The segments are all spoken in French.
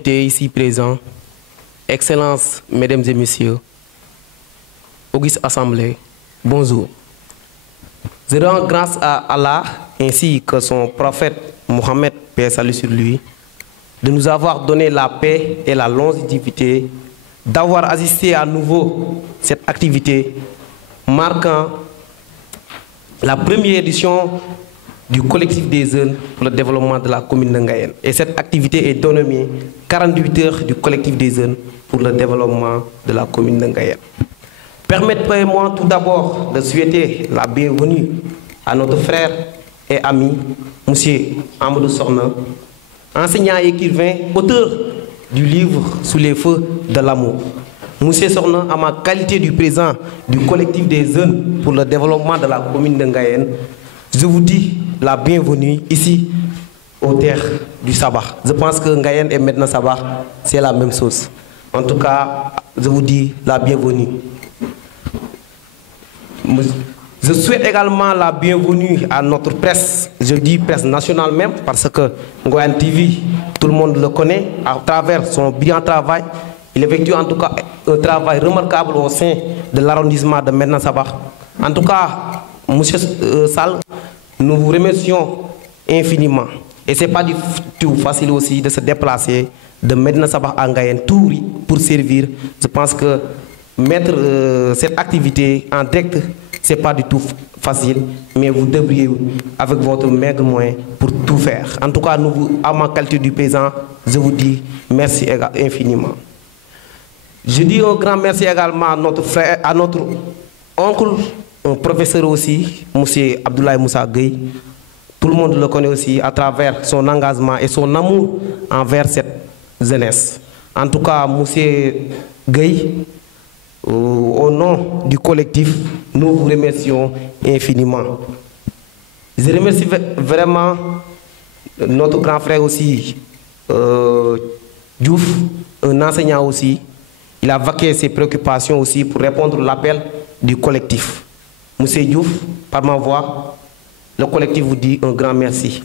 autorités ici présents, Excellences, Mesdames et Messieurs, Auguste Assemblée, bonjour. Je rends grâce à Allah ainsi que son prophète Mohammed, paix et salut sur lui, de nous avoir donné la paix et la longévité, d'avoir assisté à nouveau cette activité marquant la première édition du collectif des jeunes pour le développement de la commune de Ngayène. Et cette activité est dénommée 48 heures du collectif des jeunes pour le développement de la commune de Ngayène. Permettez-moi tout d'abord de souhaiter la bienvenue à notre frère et ami, M. Amadou Sorna, enseignant et écrivain, auteur du livre Sous les feux de l'amour. M. Sorna, à ma qualité du président du collectif des jeunes pour le développement de la commune de Ngayène, je vous dis la bienvenue ici au terre du Sabah. Je pense que Ngayène et maintenant Sabah, c'est la même chose. En tout cas, je vous dis la bienvenue. Je souhaite également la bienvenue à notre presse, je dis presse nationale même, parce que Ngoyane TV, tout le monde le connaît, à travers son brillant travail. Il effectue en tout cas un travail remarquable au sein de l'arrondissement de Medina Sabah. En tout cas, M. Sall, nous vous remercions infiniment. Et ce n'est pas du tout facile aussi de se déplacer de Medina Sabah à Ngayène Touri pour servir. Je pense que mettre cette activité en direct, ce n'est pas du tout facile, mais vous devriez, avec votre maigre moyen, pour tout faire. En tout cas, nous, à ma qualité du président, je vous dis merci infiniment. Je dis un grand merci également à notre frère, à notre oncle, un professeur aussi, M. Abdoulaye Moussa Gueye. Tout le monde le connaît aussi à travers son engagement et son amour envers cette jeunesse. En tout cas, M. Gueye, au nom du collectif, nous vous remercions infiniment. Je remercie vraiment notre grand frère aussi, Diouf, un enseignant aussi. Il a vaqué ses préoccupations aussi pour répondre à l'appel du collectif. Monsieur Diouf, par ma voix, le collectif vous dit un grand merci.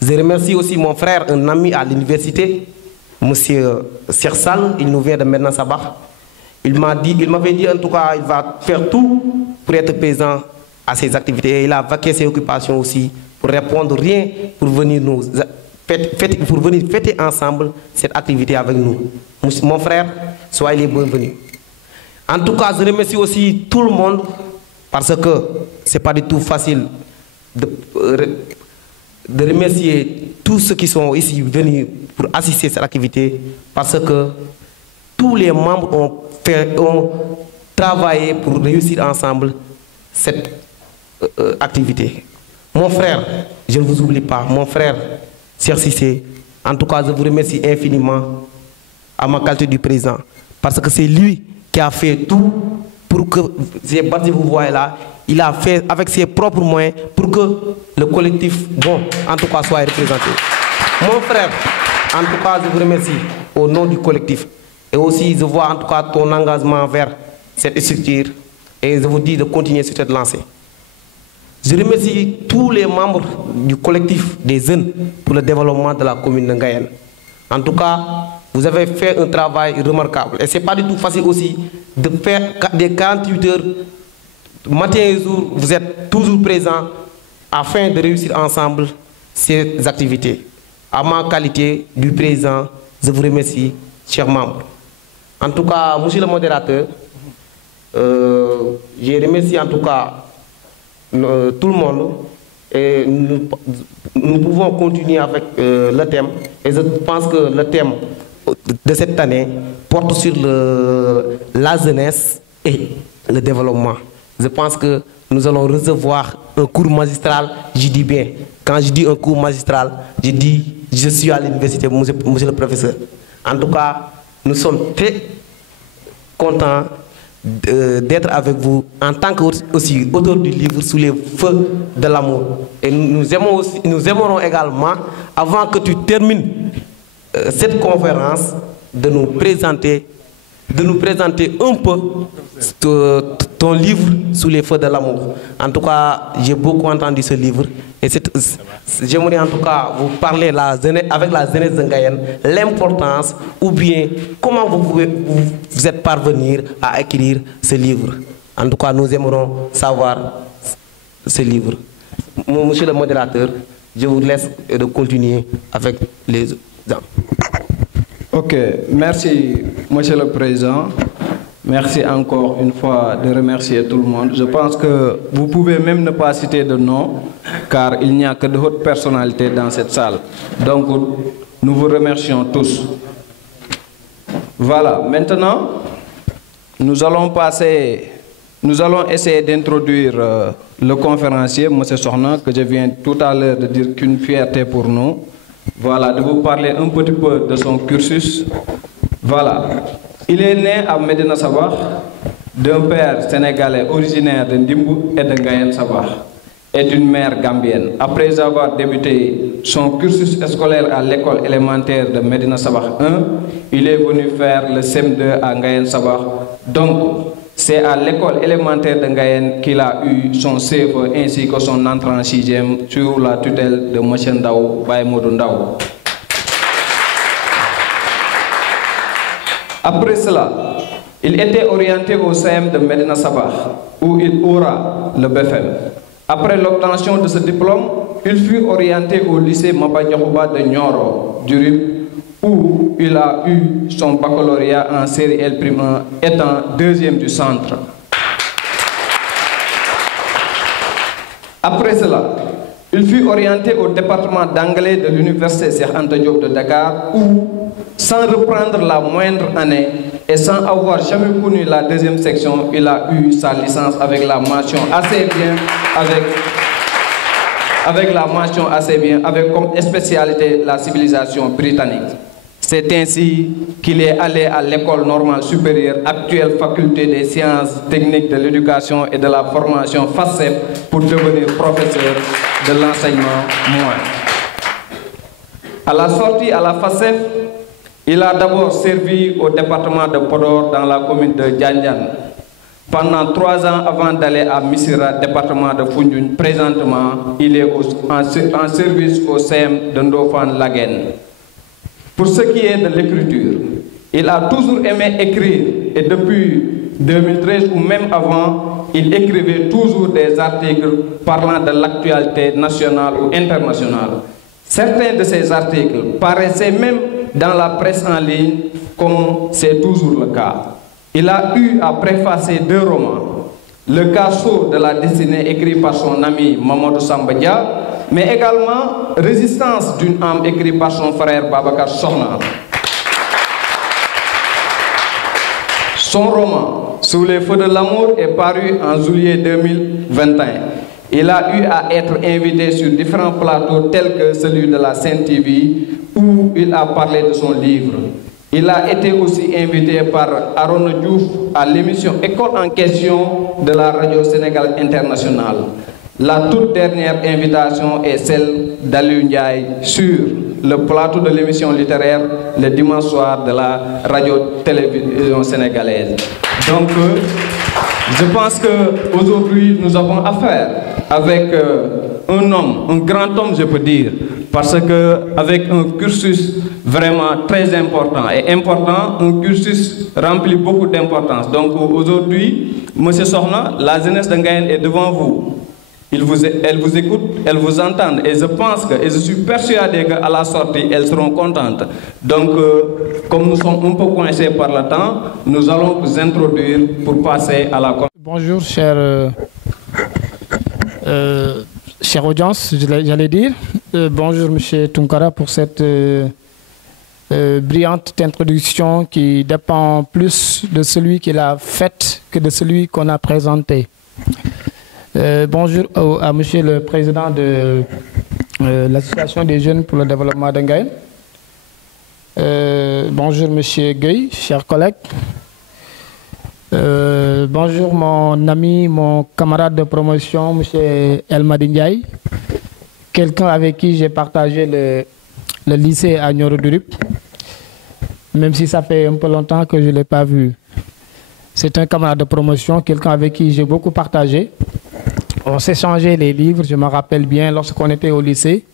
Je remercie aussi mon frère, un ami à l'université, monsieur Sersal, il nous vient de Medina Sabah. Il m'avait dit en tout cas, il va faire tout pour être présent à ces activités. Et il a vaqué ses occupations aussi pour répondre rien, pour venir fêter ensemble cette activité avec nous. Mon frère, soyez les bienvenus. En tout cas, je remercie aussi tout le monde parce que ce n'est pas du tout facile de remercier tous ceux qui sont ici venus pour assister à cette activité parce que tous les membres ont travaillé pour réussir ensemble cette activité. Mon frère, je ne vous oublie pas, mon frère Cheikh Cissé, en tout cas, je vous remercie infiniment à ma qualité du président parce que c'est lui qui a fait tout pour que ces bâtiments que vous voyez là, il a fait avec ses propres moyens pour que le collectif, bon, en tout cas, soit représenté. Mon frère, en tout cas, je vous remercie au nom du collectif. Et aussi, je vois en tout cas ton engagement vers cette structure et je vous dis de continuer sur cette lancée. Je remercie tous les membres du collectif des jeunes pour le développement de la commune de Ngayène. En tout cas, vous avez fait un travail remarquable. Et ce n'est pas du tout facile aussi de faire des 48 heures, matin et jour, vous êtes toujours présents afin de réussir ensemble ces activités. À ma qualité du président, je vous remercie, chers membres. En tout cas, monsieur le modérateur, je remercie en tout cas tout le monde et nous pouvons continuer avec le thème. Et je pense que le thème de cette année porte sur la jeunesse et le développement. Je pense que nous allons recevoir un cours magistral, je dis bien. Quand je dis un cours magistral, je dis je suis à l'université, monsieur le professeur. En tout cas, nous sommes très contents d'être avec vous en tant qu'aussi auteur du livre Sous les feux de l'amour. Et nous aimerons également, avant que tu termines cette conférence, de nous présenter de nous présenter un peu ton livre Sous les feux de l'amour. En tout cas, j'ai beaucoup entendu ce livre et j'aimerais en tout cas vous parler avec la jeunesse de Ngayène, l'importance ou bien comment vous êtes parvenir à écrire ce livre. En tout cas, nous aimerons savoir ce livre. Monsieur le modérateur, je vous laisse de continuer avec les gens. Ok, merci Monsieur le Président. Merci encore une fois de remercier tout le monde. Je pense que vous pouvez même ne pas citer de nom, car il n'y a que de hautes personnalités dans cette salle. Donc, nous vous remercions tous. Voilà, maintenant, nous allons essayer d'introduire le conférencier, M. Sokhna, que je viens tout à l'heure de dire qu'une fierté pour nous. Voilà, de vous parler un petit peu de son cursus. Voilà. Il est né à Médina Sabakh d'un père sénégalais originaire de Ndimbu et de Ngayène Sabakh et d'une mère gambienne. Après avoir débuté son cursus scolaire à l'école élémentaire de Médina Sabakh 1, il est venu faire le CM2 à Ngayène Sabakh. Donc, c'est à l'école élémentaire de Ngayène qu'il a eu son CFE ainsi que son entrée en 6e sous la tutelle de M. Ndao Baye Modou Ndao. Après cela, il était orienté au CM de Médina Sabakh où il aura le BFM. Après l'obtention de ce diplôme, il fut orienté au lycée Maba Diakhouba de Nioro, du RIP, où il a eu son baccalauréat en série L'1 étant deuxième du centre. Après cela, il fut orienté au département d'anglais de l'université Cheikh Anta Diop de Dakar où, sans reprendre la moindre année et sans avoir jamais connu la deuxième section, il a eu sa licence avec la mention assez bien, avec comme spécialité la civilisation britannique. C'est ainsi qu'il est allé à l'école normale supérieure, actuelle faculté des sciences techniques de l'éducation et de la formation FACEP pour devenir professeur de l'enseignement moyen. À la sortie à la FACEP, il a d'abord servi au département de Podor dans la commune de Diandiane pendant 3 ans avant d'aller à Missira, département de Foundiougne. Présentement, il est en service au CM de Ndofane-Laguen. Pour ce qui est de l'écriture, il a toujours aimé écrire et depuis 2013 ou même avant, il écrivait toujours des articles parlant de l'actualité nationale ou internationale. Certains de ces articles paraissaient même dans la presse en ligne, comme c'est toujours le cas. Il a eu à préfacer 2 romans. Le cas chaud de la destinée écrit par son ami Mamadou Sambadia, mais également Résistance d'une âme écrit par son frère Babacar Sokhna. Son roman Sous les feux de l'amour est paru en juillet 2021. Il a eu à être invité sur différents plateaux tels que celui de la Sen TV où il a parlé de son livre. Il a été aussi invité par Arona Diouf à l'émission École en question de la radio Sénégal Internationale. La toute dernière invitation est celle d'Aliou Ndiaye sur le plateau de l'émission littéraire le dimanche soir de la radio-télévision sénégalaise. Donc, je pense qu'aujourd'hui, nous avons affaire avec un homme, un grand homme, je peux dire, parce qu'avec un cursus vraiment très important et important, un cursus rempli beaucoup d'importance. Donc aujourd'hui, M. Sokhna, la jeunesse de Ngayène est devant vous. Elle vous écoute, elle vous entend et je pense que, et je suis persuadé qu'à la sortie, elles seront contentes. Donc, comme nous sommes un peu coincés par le temps, nous allons vous introduire pour passer à la... Bonjour, chère audience, j'allais dire. Bonjour, M. Tunkara, pour cette brillante introduction qui dépend plus de celui qui l'a faite que de celui qu'on a présenté. Bonjour à Monsieur le Président de l'Association des jeunes pour le développement de Ngayène. Bonjour Monsieur Gueye, chers collègues. Bonjour mon ami, mon camarade de promotion, Monsieur Elmadi Ndiaye, quelqu'un avec qui j'ai partagé le lycée à Nioro du Rip. même si ça fait un peu longtemps que je ne l'ai pas vu. C'est un camarade de promotion, quelqu'un avec qui j'ai beaucoup partagé. On s'échangeait les livres, je me rappelle bien, lorsqu'on était au lycée.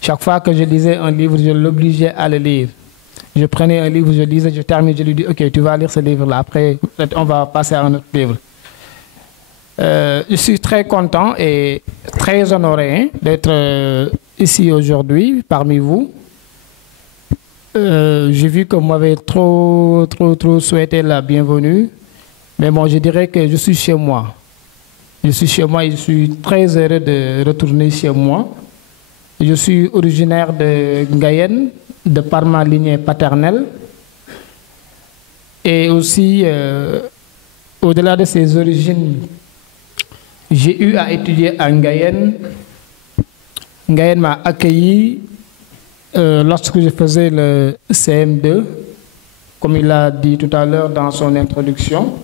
Chaque fois que je lisais un livre, je l'obligeais à le lire. Je prenais un livre, je lisais, je terminais, je lui dis « Ok, tu vas lire ce livre-là, après on va passer à un autre livre ». Je suis très content et très honoré d'être ici aujourd'hui parmi vous. J'ai vu que vous m'avez trop souhaité la bienvenue, mais bon, je dirais que je suis chez moi. Je suis chez moi et je suis très heureux de retourner chez moi. Je suis originaire de Ngayène, de par ma lignée paternelle. Et aussi, au-delà de ces origines, j'ai eu à étudier à Ngayène. Ngayène m'a accueilli lorsque je faisais le CM2, comme il l'a dit tout à l'heure dans son introduction.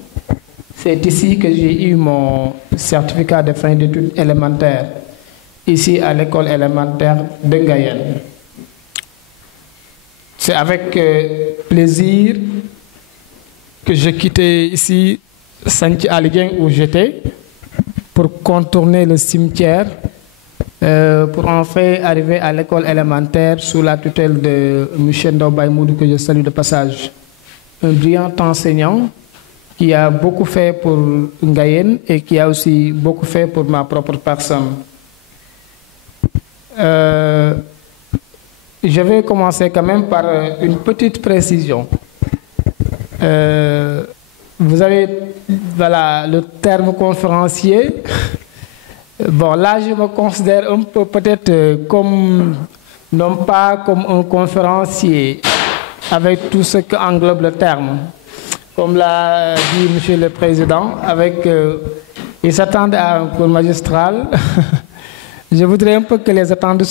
C'est ici que j'ai eu mon certificat de fin d'études élémentaires, ici à l'école élémentaire de Ngayène. C'est avec plaisir que j'ai quitté ici Santhi Aly où j'étais pour contourner le cimetière pour enfin arriver à l'école élémentaire sous la tutelle de M. Ndaw Baye Moudou, que je salue de passage. Un brillant enseignant qui a beaucoup fait pour Ngayène et qui a aussi beaucoup fait pour ma propre personne. Je vais commencer quand même par une petite précision. Vous avez voilà, le terme conférencier. Bon, là, je me considère un peu peut-être comme, non pas comme un conférencier, avec tout ce qu'englobe le terme. Comme l'a dit M. le Président, ils s'attendent à un cours magistral. Je voudrais un peu que les attentes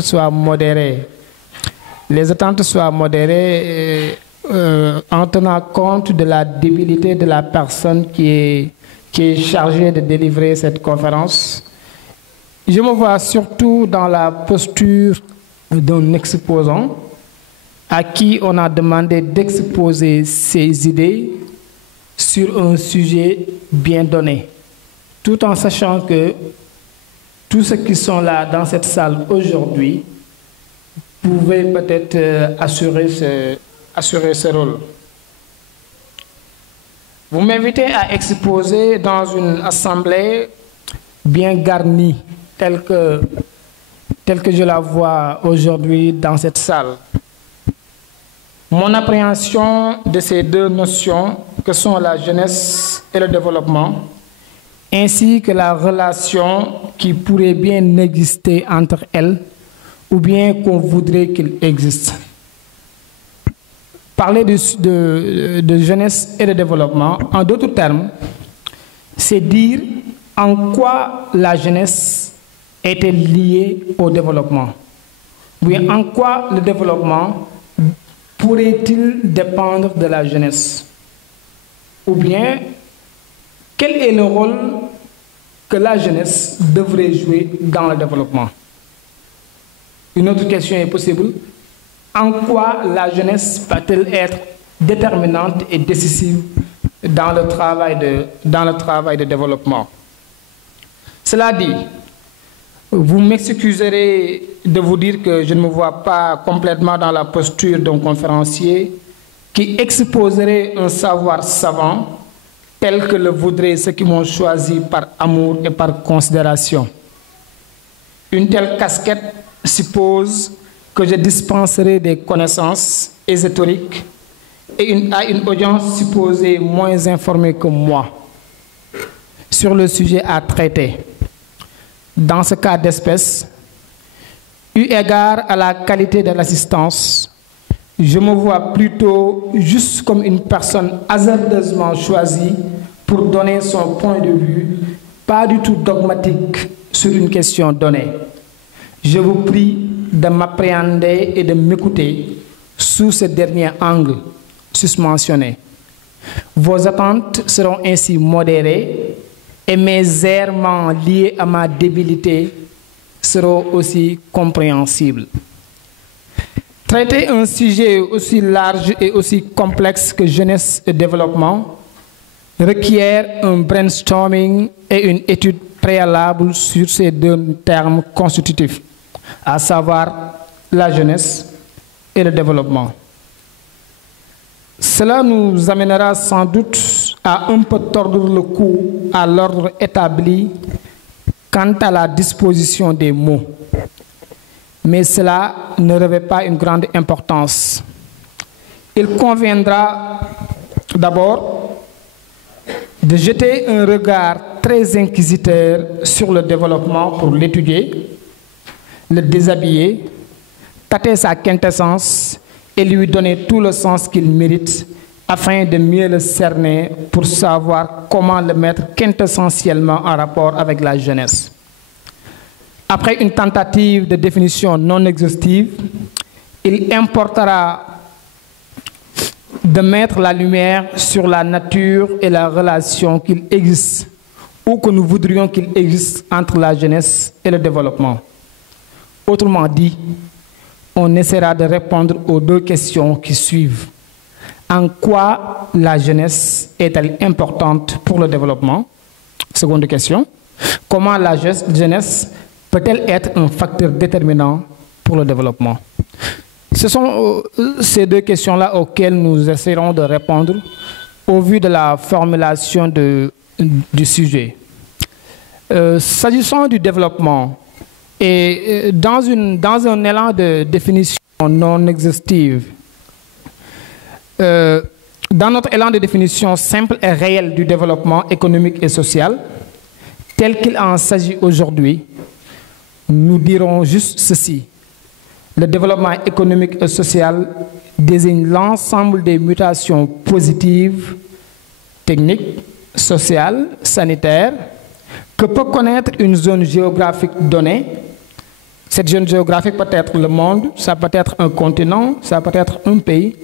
soient modérées. Les attentes soient modérées en tenant compte de la débilité de la personne qui est chargée de délivrer cette conférence. Je me vois surtout dans la posture d'un exposant à qui on a demandé d'exposer ses idées sur un sujet bien donné, tout en sachant que tous ceux qui sont là dans cette salle aujourd'hui pouvaient peut-être assurer ce rôle. Vous m'invitez à exposer dans une assemblée bien garnie, telle que je la vois aujourd'hui dans cette salle. Mon appréhension de ces deux notions que sont la jeunesse et le développement, ainsi que la relation qui pourrait bien exister entre elles, ou bien qu'on voudrait qu'il existe. Parler de jeunesse et de développement, en d'autres termes, c'est dire en quoi la jeunesse était liée au développement. Oui, en quoi le développement pourrait-il dépendre de la jeunesse? Ou bien, quel est le rôle que la jeunesse devrait jouer dans le développement? Une autre question est possible. En quoi la jeunesse va-t-elle être déterminante et décisive dans le travail de développement? Cela dit, vous m'excuserez de vous dire que je ne me vois pas complètement dans la posture d'un conférencier qui exposerait un savoir savant tel que le voudraient ceux qui m'ont choisi par amour et par considération. Une telle casquette suppose que je dispenserai des connaissances ésotériques à une audience supposée moins informée que moi sur le sujet à traiter. Dans ce cas d'espèce, eu égard à la qualité de l'assistance, je me vois plutôt juste comme une personne hasardeusement choisie pour donner son point de vue, pas du tout dogmatique sur une question donnée. Je vous prie de m'appréhender et de m'écouter sous ce dernier angle susmentionné. Vos attentes seront ainsi modérées et mes errements liés à ma débilité seront aussi compréhensibles. Traiter un sujet aussi large et aussi complexe que jeunesse et développement requiert un brainstorming et une étude préalable sur ces deux termes constitutifs, à savoir la jeunesse et le développement. Cela nous amènera sans doute à un peu tordre le cou à l'ordre établi quant à la disposition des mots. Mais cela ne revêt pas une grande importance. Il conviendra d'abord de jeter un regard très inquisiteur sur le développement pour l'étudier, le déshabiller, tâter sa quintessence et lui donner tout le sens qu'il mérite afin de mieux le cerner pour savoir comment le mettre quintessentiellement en rapport avec la jeunesse. Après une tentative de définition non exhaustive, il importera de mettre la lumière sur la nature et la relation qu'il existe, ou que nous voudrions qu'il existe entre la jeunesse et le développement. Autrement dit, on essaiera de répondre aux deux questions qui suivent. En quoi la jeunesse est-elle importante pour le développement? Seconde question. Comment la jeunesse peut-elle être un facteur déterminant pour le développement? Ce sont ces deux questions-là auxquelles nous essaierons de répondre au vu de la formulation du sujet. S'agissant du développement, et dans un élan de définition non exhaustive, dans notre élan de définition simple et réelle du développement économique et social, tel qu'il en s'agit aujourd'hui, nous dirons juste ceci. Le développement économique et social désigne l'ensemble des mutations positives, techniques, sociales, sanitaires, que peut connaître une zone géographique donnée. Cette zone géographique peut être le monde, ça peut être un continent, ça peut être un pays,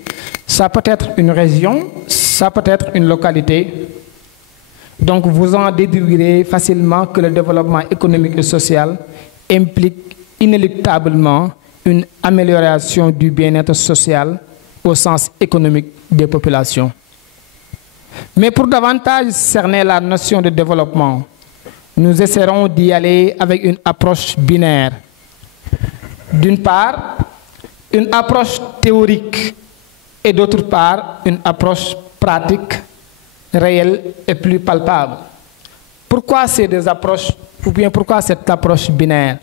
ça peut être une région, ça peut être une localité. Donc vous en déduirez facilement que le développement économique et social implique inéluctablement une amélioration du bien-être social au sens économique des populations. Mais pour davantage cerner la notion de développement, nous essaierons d'y aller avec une approche binaire. D'une part, une approche théorique et d'autre part, une approche pratique, réelle et plus palpable. Pourquoi ces deux approches, ou bien pourquoi cette approche binaire?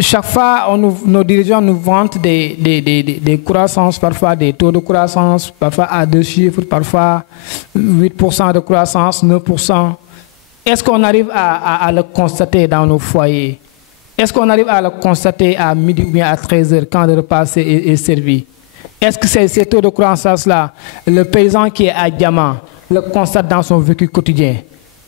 Chaque fois, nos dirigeants nous vantent des croissances, parfois des taux de croissance, parfois à deux chiffres, parfois 8% de croissance, 9%. Est-ce qu'on arrive à le constater dans nos foyers? Est-ce qu'on arrive à le constater à midi ou bien à 13h quand le repas est servi? Est-ce que ces taux de croissance-là, le paysan qui est à Diamant le constate dans son vécu quotidien?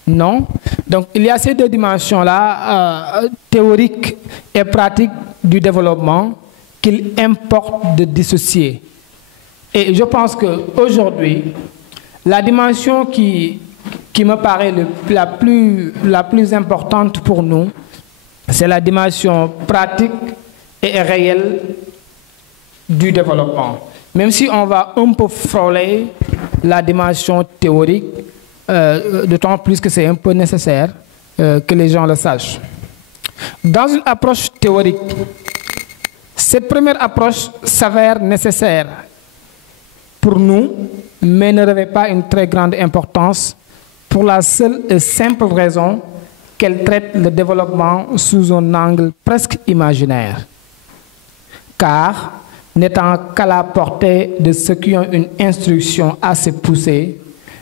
Non. Donc, il y a ces deux dimensions-là, théoriques et pratiques du développement, qu'il importe de dissocier. Et je pense qu'aujourd'hui, la dimension qui me paraît la plus importante pour nous, c'est la dimension pratique et réelle du développement. Même si on va un peu frôler la dimension théorique, d'autant plus que c'est un peu nécessaire que les gens le sachent. Dans une approche théorique, cette première approche s'avère nécessaire pour nous, mais ne revêt pas une très grande importance pour la seule et simple raison qu'elle traite le développement sous un angle presque imaginaire. Car, n'étant qu'à la portée de ceux qui ont une instruction assez poussée,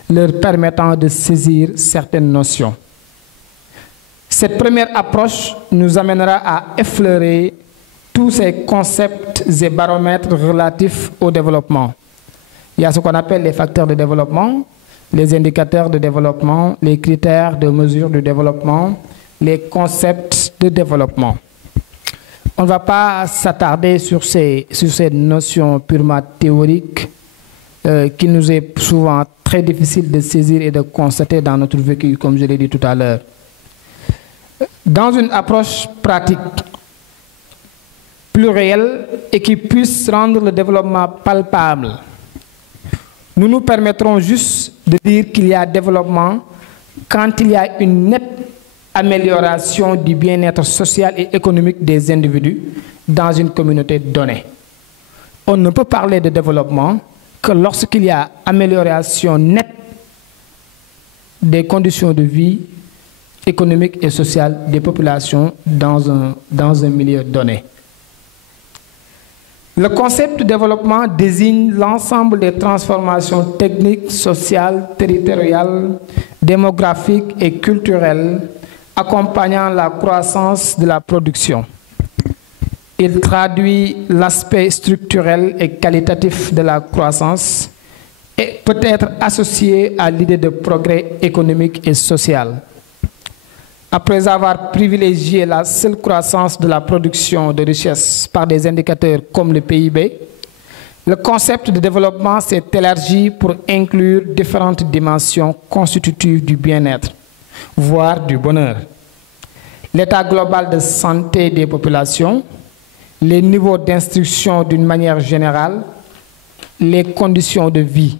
leur permettant de saisir certaines notions. Cette première approche nous amènera à effleurer tous ces concepts et baromètres relatifs au développement. Il y a ce qu'on appelle les facteurs de développement, les indicateurs de développement, les critères de mesure du développement, les concepts de développement. On ne va pas s'attarder sur ces notions purement théoriques qu'il nous est souvent très difficile de saisir et de constater dans notre vécu, comme je l'ai dit tout à l'heure. Dans une approche pratique, plus réelle et qui puisse rendre le développement palpable. Nous nous permettrons juste de dire qu'il y a développement quand il y a une nette amélioration du bien-être social et économique des individus dans une communauté donnée. On ne peut parler de développement que lorsqu'il y a amélioration nette des conditions de vie économique et sociale des populations dans un milieu donné. Le concept de développement désigne l'ensemble des transformations techniques, sociales, territoriales, démographiques et culturelles accompagnant la croissance de la production. Il traduit l'aspect structurel et qualitatif de la croissance et peut être associé à l'idée de progrès économique et social. Après avoir privilégié la seule croissance de la production de richesses par des indicateurs comme le PIB, le concept de développement s'est élargi pour inclure différentes dimensions constitutives du bien-être, voire du bonheur. L'état global de santé des populations, les niveaux d'instruction d'une manière générale, les conditions de vie.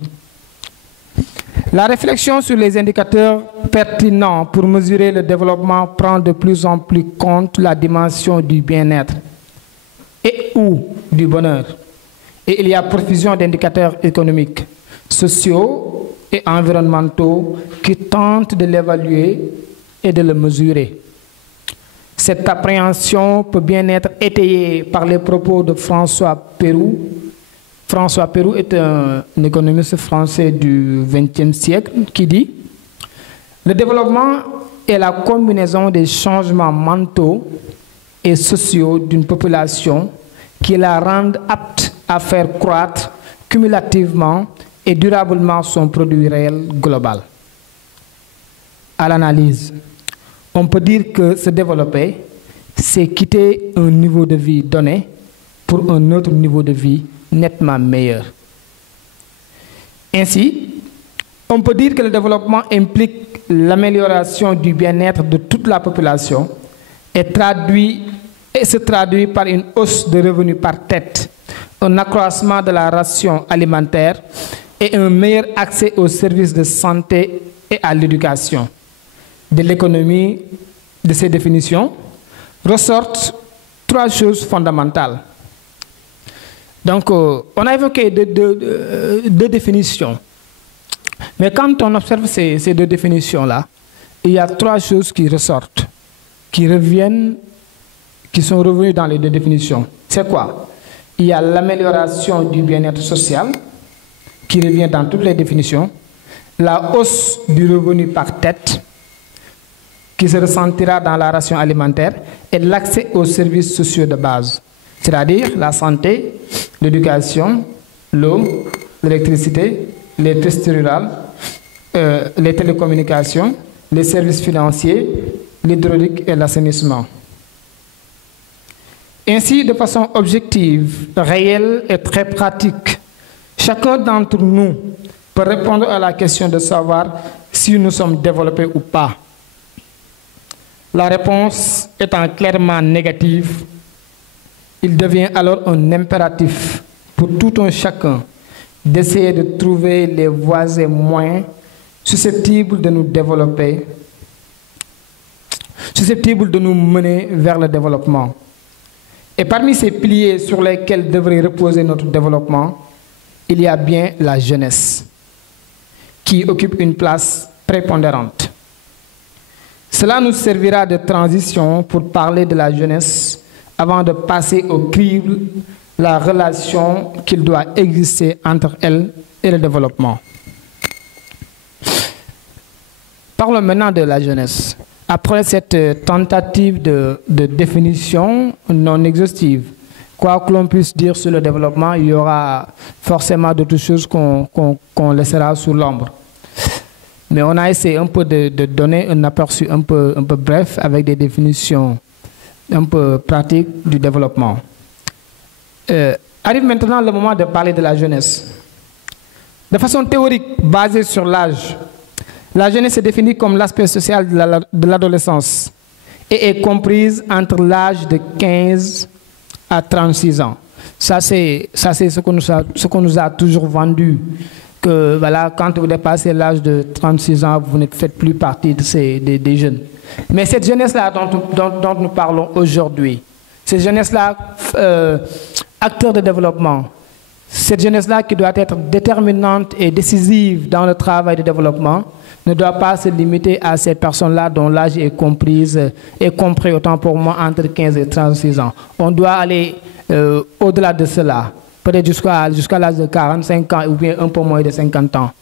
La réflexion sur les indicateurs pertinents pour mesurer le développement prend de plus en plus compte la dimension du bien-être et ou du bonheur. Et il y a profusion d'indicateurs économiques, sociaux et environnementaux qui tentent de l'évaluer et de le mesurer. Cette appréhension peut bien être étayée par les propos de François Pérou. François Pérou est un économiste français du XXe siècle qui dit « Le développement est la combinaison des changements mentaux et sociaux d'une population qui la rendent apte à faire croître cumulativement et durablement son produit réel global. » À l'analyse, on peut dire que se développer, c'est quitter un niveau de vie donné pour un autre niveau de vie nettement meilleur. Ainsi, on peut dire que le développement implique l'amélioration du bien-être de toute la population et se traduit par une hausse de revenus par tête, un accroissement de la ration alimentaire et un meilleur accès aux services de santé et à l'éducation. De l'économie de ces définitions ressortent trois choses fondamentales. Donc, on a évoqué deux définitions. Mais quand on observe ces deux définitions-là, il y a trois choses qui ressortent, qui sont revenues dans les deux définitions. C'est quoi? Il y a l'amélioration du bien-être social, qui revient dans toutes les définitions, la hausse du revenu par tête, qui se ressentira dans la ration alimentaire, et l'accès aux services sociaux de base, c'est-à-dire la santé, l'éducation, l'eau, l'électricité, les pistes rurales, les télécommunications, les services financiers, l'hydraulique et l'assainissement. Ainsi, de façon objective, réelle et très pratique, chacun d'entre nous peut répondre à la question de savoir si nous sommes développés ou pas. La réponse étant clairement négative, il devient alors un impératif pour tout un chacun d'essayer de trouver les voies et moyens susceptibles de nous développer, susceptibles de nous mener vers le développement. Et parmi ces piliers sur lesquels devrait reposer notre développement, il y a bien la jeunesse, qui occupe une place prépondérante. Cela nous servira de transition pour parler de la jeunesse avant de passer au crible la relation qu'il doit exister entre elle et le développement. Parlons maintenant de la jeunesse. Après cette tentative de définition non exhaustive, quoi que l'on puisse dire sur le développement, il y aura forcément d'autres choses qu'on laissera sous l'ombre. Mais on a essayé un peu de donner un aperçu un peu bref avec des définitions un peu pratiques du développement. Arrive maintenant le moment de parler de la jeunesse. De façon théorique, basée sur l'âge, la jeunesse est définie comme l'aspect social de l'adolescence et est comprise entre l'âge de 15 à 36 ans. Ça, c'est ce qu'on nous a toujours vendu. Que voilà, quand vous dépassez l'âge de 36 ans, vous ne faites plus partie des jeunes. Mais cette jeunesse-là dont nous parlons aujourd'hui, cette jeunesse-là, acteur de développement, cette jeunesse-là qui doit être déterminante et décisive dans le travail de développement, ne doit pas se limiter à ces personnes-là dont l'âge est compris autant pour moi entre 15 et 36 ans. On doit aller au-delà de cela, peut-être jusqu'à l'âge de 45 ans ou bien un peu moins de 50 ans.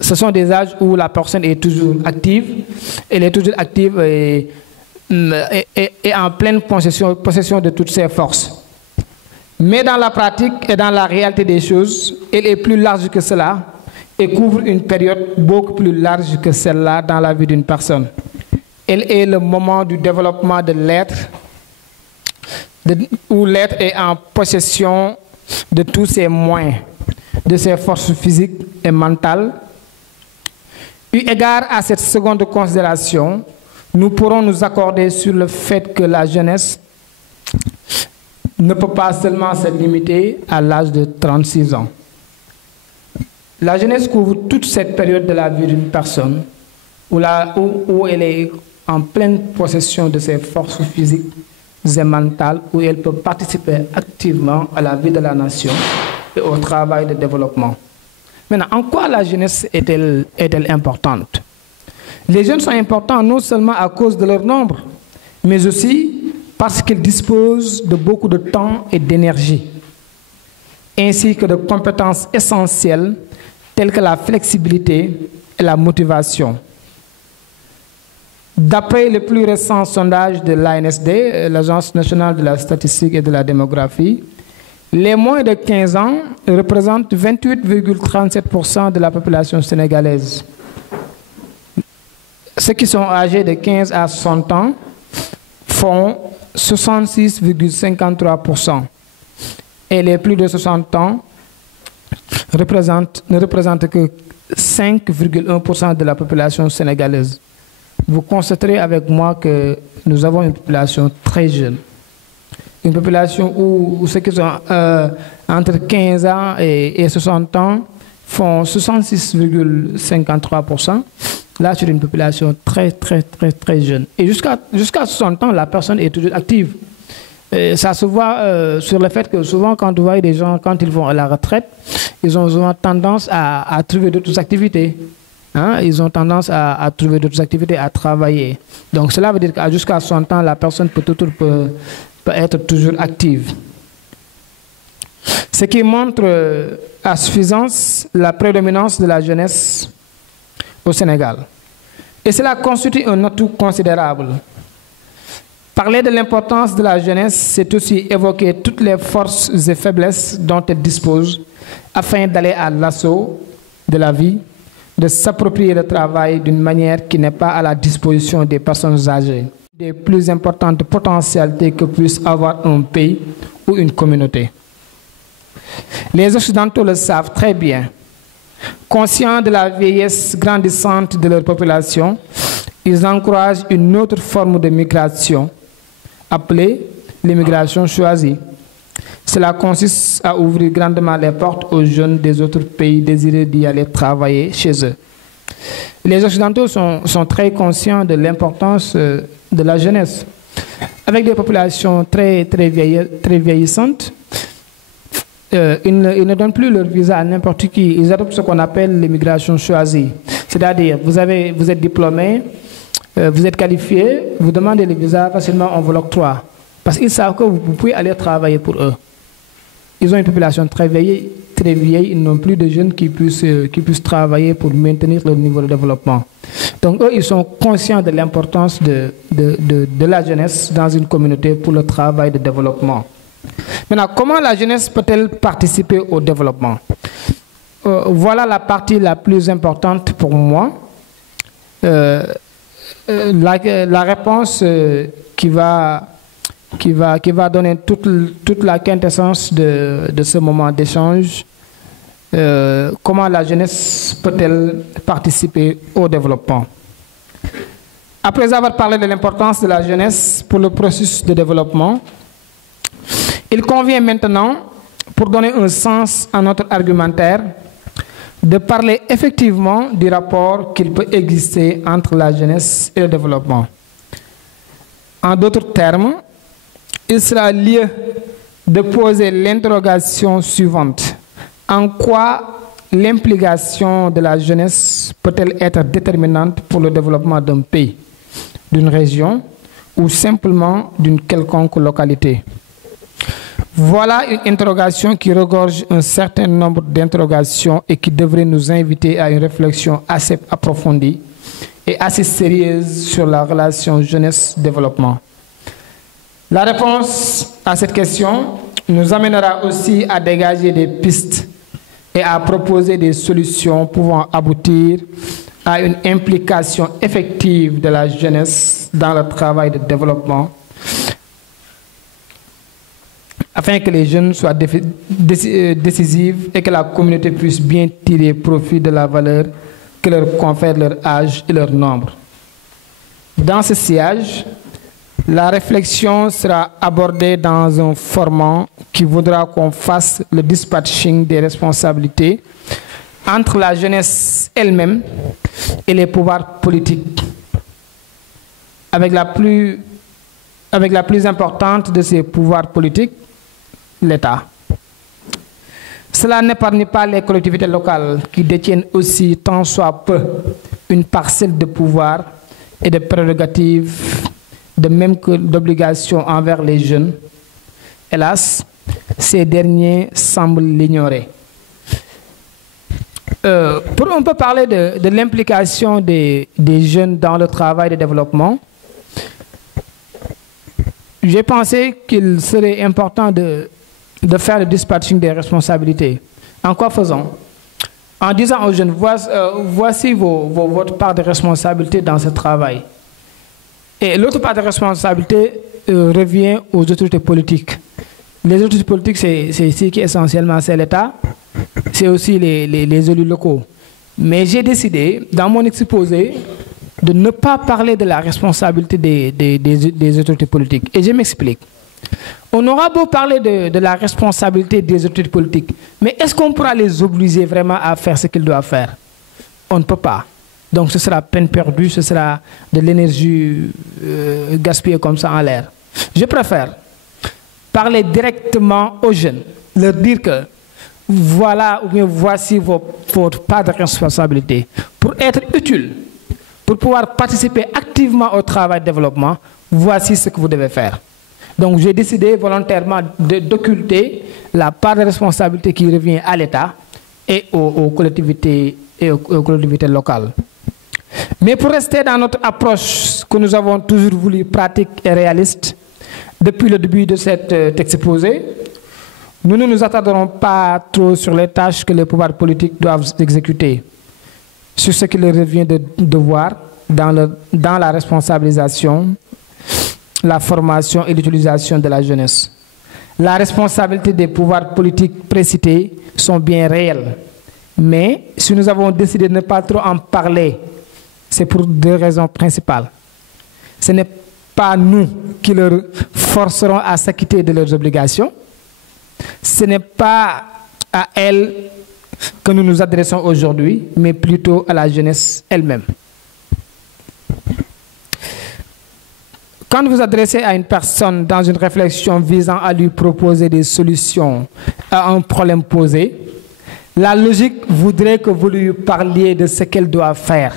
Ce sont des âges où la personne est toujours active, elle est toujours active et en pleine possession de toutes ses forces. Mais dans la pratique et dans la réalité des choses, elle est plus large que cela et couvre une période beaucoup plus large que celle-là dans la vie d'une personne. Elle est le moment du développement de l'être, où l'être est en possession de tous ses moyens, de ses forces physiques et mentales. Eu égard à cette seconde considération, nous pourrons nous accorder sur le fait que la jeunesse ne peut pas seulement se limiter à l'âge de 36 ans. La jeunesse couvre toute cette période de la vie d'une personne où elle est en pleine possession de ses forces physiques et mentales, où elle peut participer activement à la vie de la nation et au travail de développement. Maintenant, en quoi la jeunesse est-elle importante? Les jeunes sont importants non seulement à cause de leur nombre, mais aussi parce qu'ils disposent de beaucoup de temps et d'énergie, ainsi que de compétences essentielles telles que la flexibilité et la motivation. D'après le plus récent sondage de l'ANSD, l'Agence nationale de la statistique et de la démographie, les moins de 15 ans représentent 28,37% de la population sénégalaise. Ceux qui sont âgés de 15 à 60 ans font 66,53%. Et les plus de 60 ans ne représentent que 5,1% de la population sénégalaise. Vous constaterez avec moi que nous avons une population très jeune. Une population où ceux qui sont entre 15 ans et 60 ans font 66,53%. Là, c'est une population très jeune. Et jusqu'à 60 ans, la personne est toujours active. Et ça se voit sur le fait que souvent, quand vous voyez des gens, quand ils vont à la retraite, ils ont souvent tendance à trouver d'autres activités. Hein? Ils ont tendance à trouver d'autres activités, à travailler. Donc, cela veut dire qu'à jusqu'à 60 ans, la personne peut être toujours active. Ce qui montre à suffisance la prédominance de la jeunesse au Sénégal. Et cela constitue un atout considérable. Parler de l'importance de la jeunesse, c'est aussi évoquer toutes les forces et faiblesses dont elle dispose afin d'aller à l'assaut de la vie, de s'approprier le travail d'une manière qui n'est pas à la disposition des personnes âgées. Des plus importantes potentialités que puisse avoir un pays ou une communauté. Les Occidentaux le savent très bien. Conscients de la vieillesse grandissante de leur population, ils encouragent une autre forme de migration, appelée l'immigration choisie. Cela consiste à ouvrir grandement les portes aux jeunes des autres pays désireux d'y aller travailler chez eux. Les Occidentaux sont très conscients de l'importance de la jeunesse. Avec des populations très vieillissantes, ils ne donnent plus leur visa à n'importe qui. Ils adoptent ce qu'on appelle l'immigration choisie. C'est-à-dire, vous êtes diplômé, vous êtes qualifié, vous demandez le visa, facilement on vous l'octroie. Parce qu'ils savent que vous pouvez aller travailler pour eux. Ils ont une population très vieille, ils n'ont plus de jeunes qui puissent travailler pour maintenir leur niveau de développement. Donc eux, ils sont conscients de l'importance de la jeunesse dans une communauté pour le travail de développement. Maintenant, comment la jeunesse peut-elle participer au développement? Voilà la partie la plus importante pour moi. La réponse qui va donner toute la quintessence de ce moment d'échange. Comment la jeunesse peut-elle participer au développement? Après avoir parlé de l'importance de la jeunesse pour le processus de développement, Il convient maintenant, pour donner un sens à notre argumentaire, de parler effectivement du rapport qu'il peut exister entre la jeunesse et le développement. En d'autres termes, il sera lieu de poser l'interrogation suivante. En quoi l'implication de la jeunesse peut-elle être déterminante pour le développement d'un pays, d'une région ou simplement d'une quelconque localité? Voilà une interrogation qui regorge un certain nombre d'interrogations et qui devrait nous inviter à une réflexion assez approfondie et assez sérieuse sur la relation jeunesse-développement. La réponse à cette question nous amènera aussi à dégager des pistes et à proposer des solutions pouvant aboutir à une implication effective de la jeunesse dans le travail de développement, afin que les jeunes soient décisifs et que la communauté puisse bien tirer profit de la valeur que leur confère leur âge et leur nombre. Dans ce sillage, la réflexion sera abordée dans un format qui voudra qu'on fasse le dispatching des responsabilités entre la jeunesse elle-même et les pouvoirs politiques, avec la plus importante de ces pouvoirs politiques, l'État. Cela n'épargne pas les collectivités locales qui détiennent aussi tant soit peu une parcelle de pouvoir et de prérogatives, de même que d'obligations envers les jeunes. Hélas, ces derniers semblent l'ignorer. Pour un peu parler de l'implication des jeunes dans le travail de développement, j'ai pensé qu'il serait important de faire le dispatching des responsabilités. En quoi faisons? En disant aux jeunes, voici votre part de responsabilité dans ce travail. Et l'autre part de responsabilité revient aux autorités politiques. Les autorités politiques, c'est ici qui essentiellement c'est l'État, c'est aussi les élus locaux. Mais j'ai décidé, dans mon exposé, de ne pas parler de la responsabilité des autorités politiques. Et je m'explique. On aura beau parler de la responsabilité des autorités politiques, mais est-ce qu'on pourra les obliger vraiment à faire ce qu'ils doivent faire? On ne peut pas. Donc ce sera peine perdue, ce sera de l'énergie gaspillée comme ça en l'air. Je préfère parler directement aux jeunes, leur dire que voilà ou bien voici votre part de responsabilité. Pour être utile, pour pouvoir participer activement au travail de développement, voici ce que vous devez faire. Donc j'ai décidé volontairement d'occulter la part de responsabilité qui revient à l'État et aux collectivités locales. Mais pour rester dans notre approche que nous avons toujours voulu pratique et réaliste, depuis le début de cet exposé, nous ne nous attarderons pas trop sur les tâches que les pouvoirs politiques doivent exécuter, sur ce qu'il leur revient de devoir dans la responsabilisation, la formation et l'utilisation de la jeunesse. La responsabilité des pouvoirs politiques précités sont bien réelles. Mais si nous avons décidé de ne pas trop en parler, c'est pour deux raisons principales. Ce n'est pas nous qui leur forcerons à s'acquitter de leurs obligations. Ce n'est pas à elles que nous nous adressons aujourd'hui, mais plutôt à la jeunesse elle-même. Quand vous vous adressez à une personne dans une réflexion visant à lui proposer des solutions à un problème posé, la logique voudrait que vous lui parliez de ce qu'elle doit faire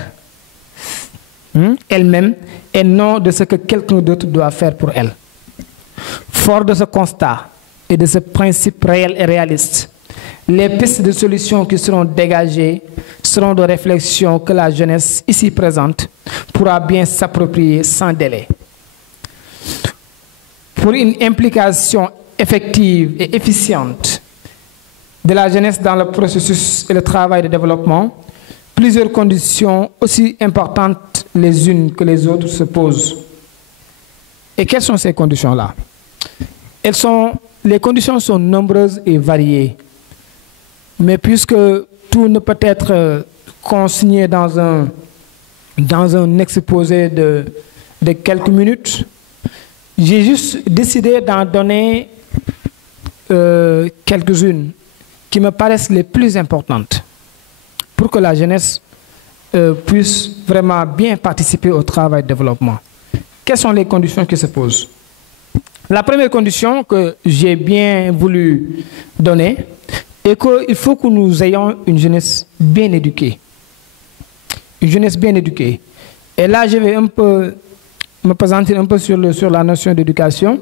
elle-même et non de ce que quelqu'un d'autre doit faire pour elle. Fort de ce constat et de ce principe réel et réaliste, les pistes de solutions qui seront dégagées seront de réflexions que la jeunesse ici présente pourra bien s'approprier sans délai. Pour une implication effective et efficiente de la jeunesse dans le processus et le travail de développement, plusieurs conditions aussi importantes les unes que les autres se posent. Et quelles sont ces conditions-là? Les conditions sont nombreuses et variées. Mais puisque tout ne peut être consigné dans un exposé de quelques minutes, j'ai juste décidé d'en donner quelques-unes qui me paraissent les plus importantes pour que la jeunesse puisse vraiment bien participer au travail de développement. Quelles sont les conditions qui se posent? La première condition que j'ai bien voulu donner est qu'il faut que nous ayons une jeunesse bien éduquée. Une jeunesse bien éduquée. Et là, je vais un peu me présenter un peu sur la notion d'éducation,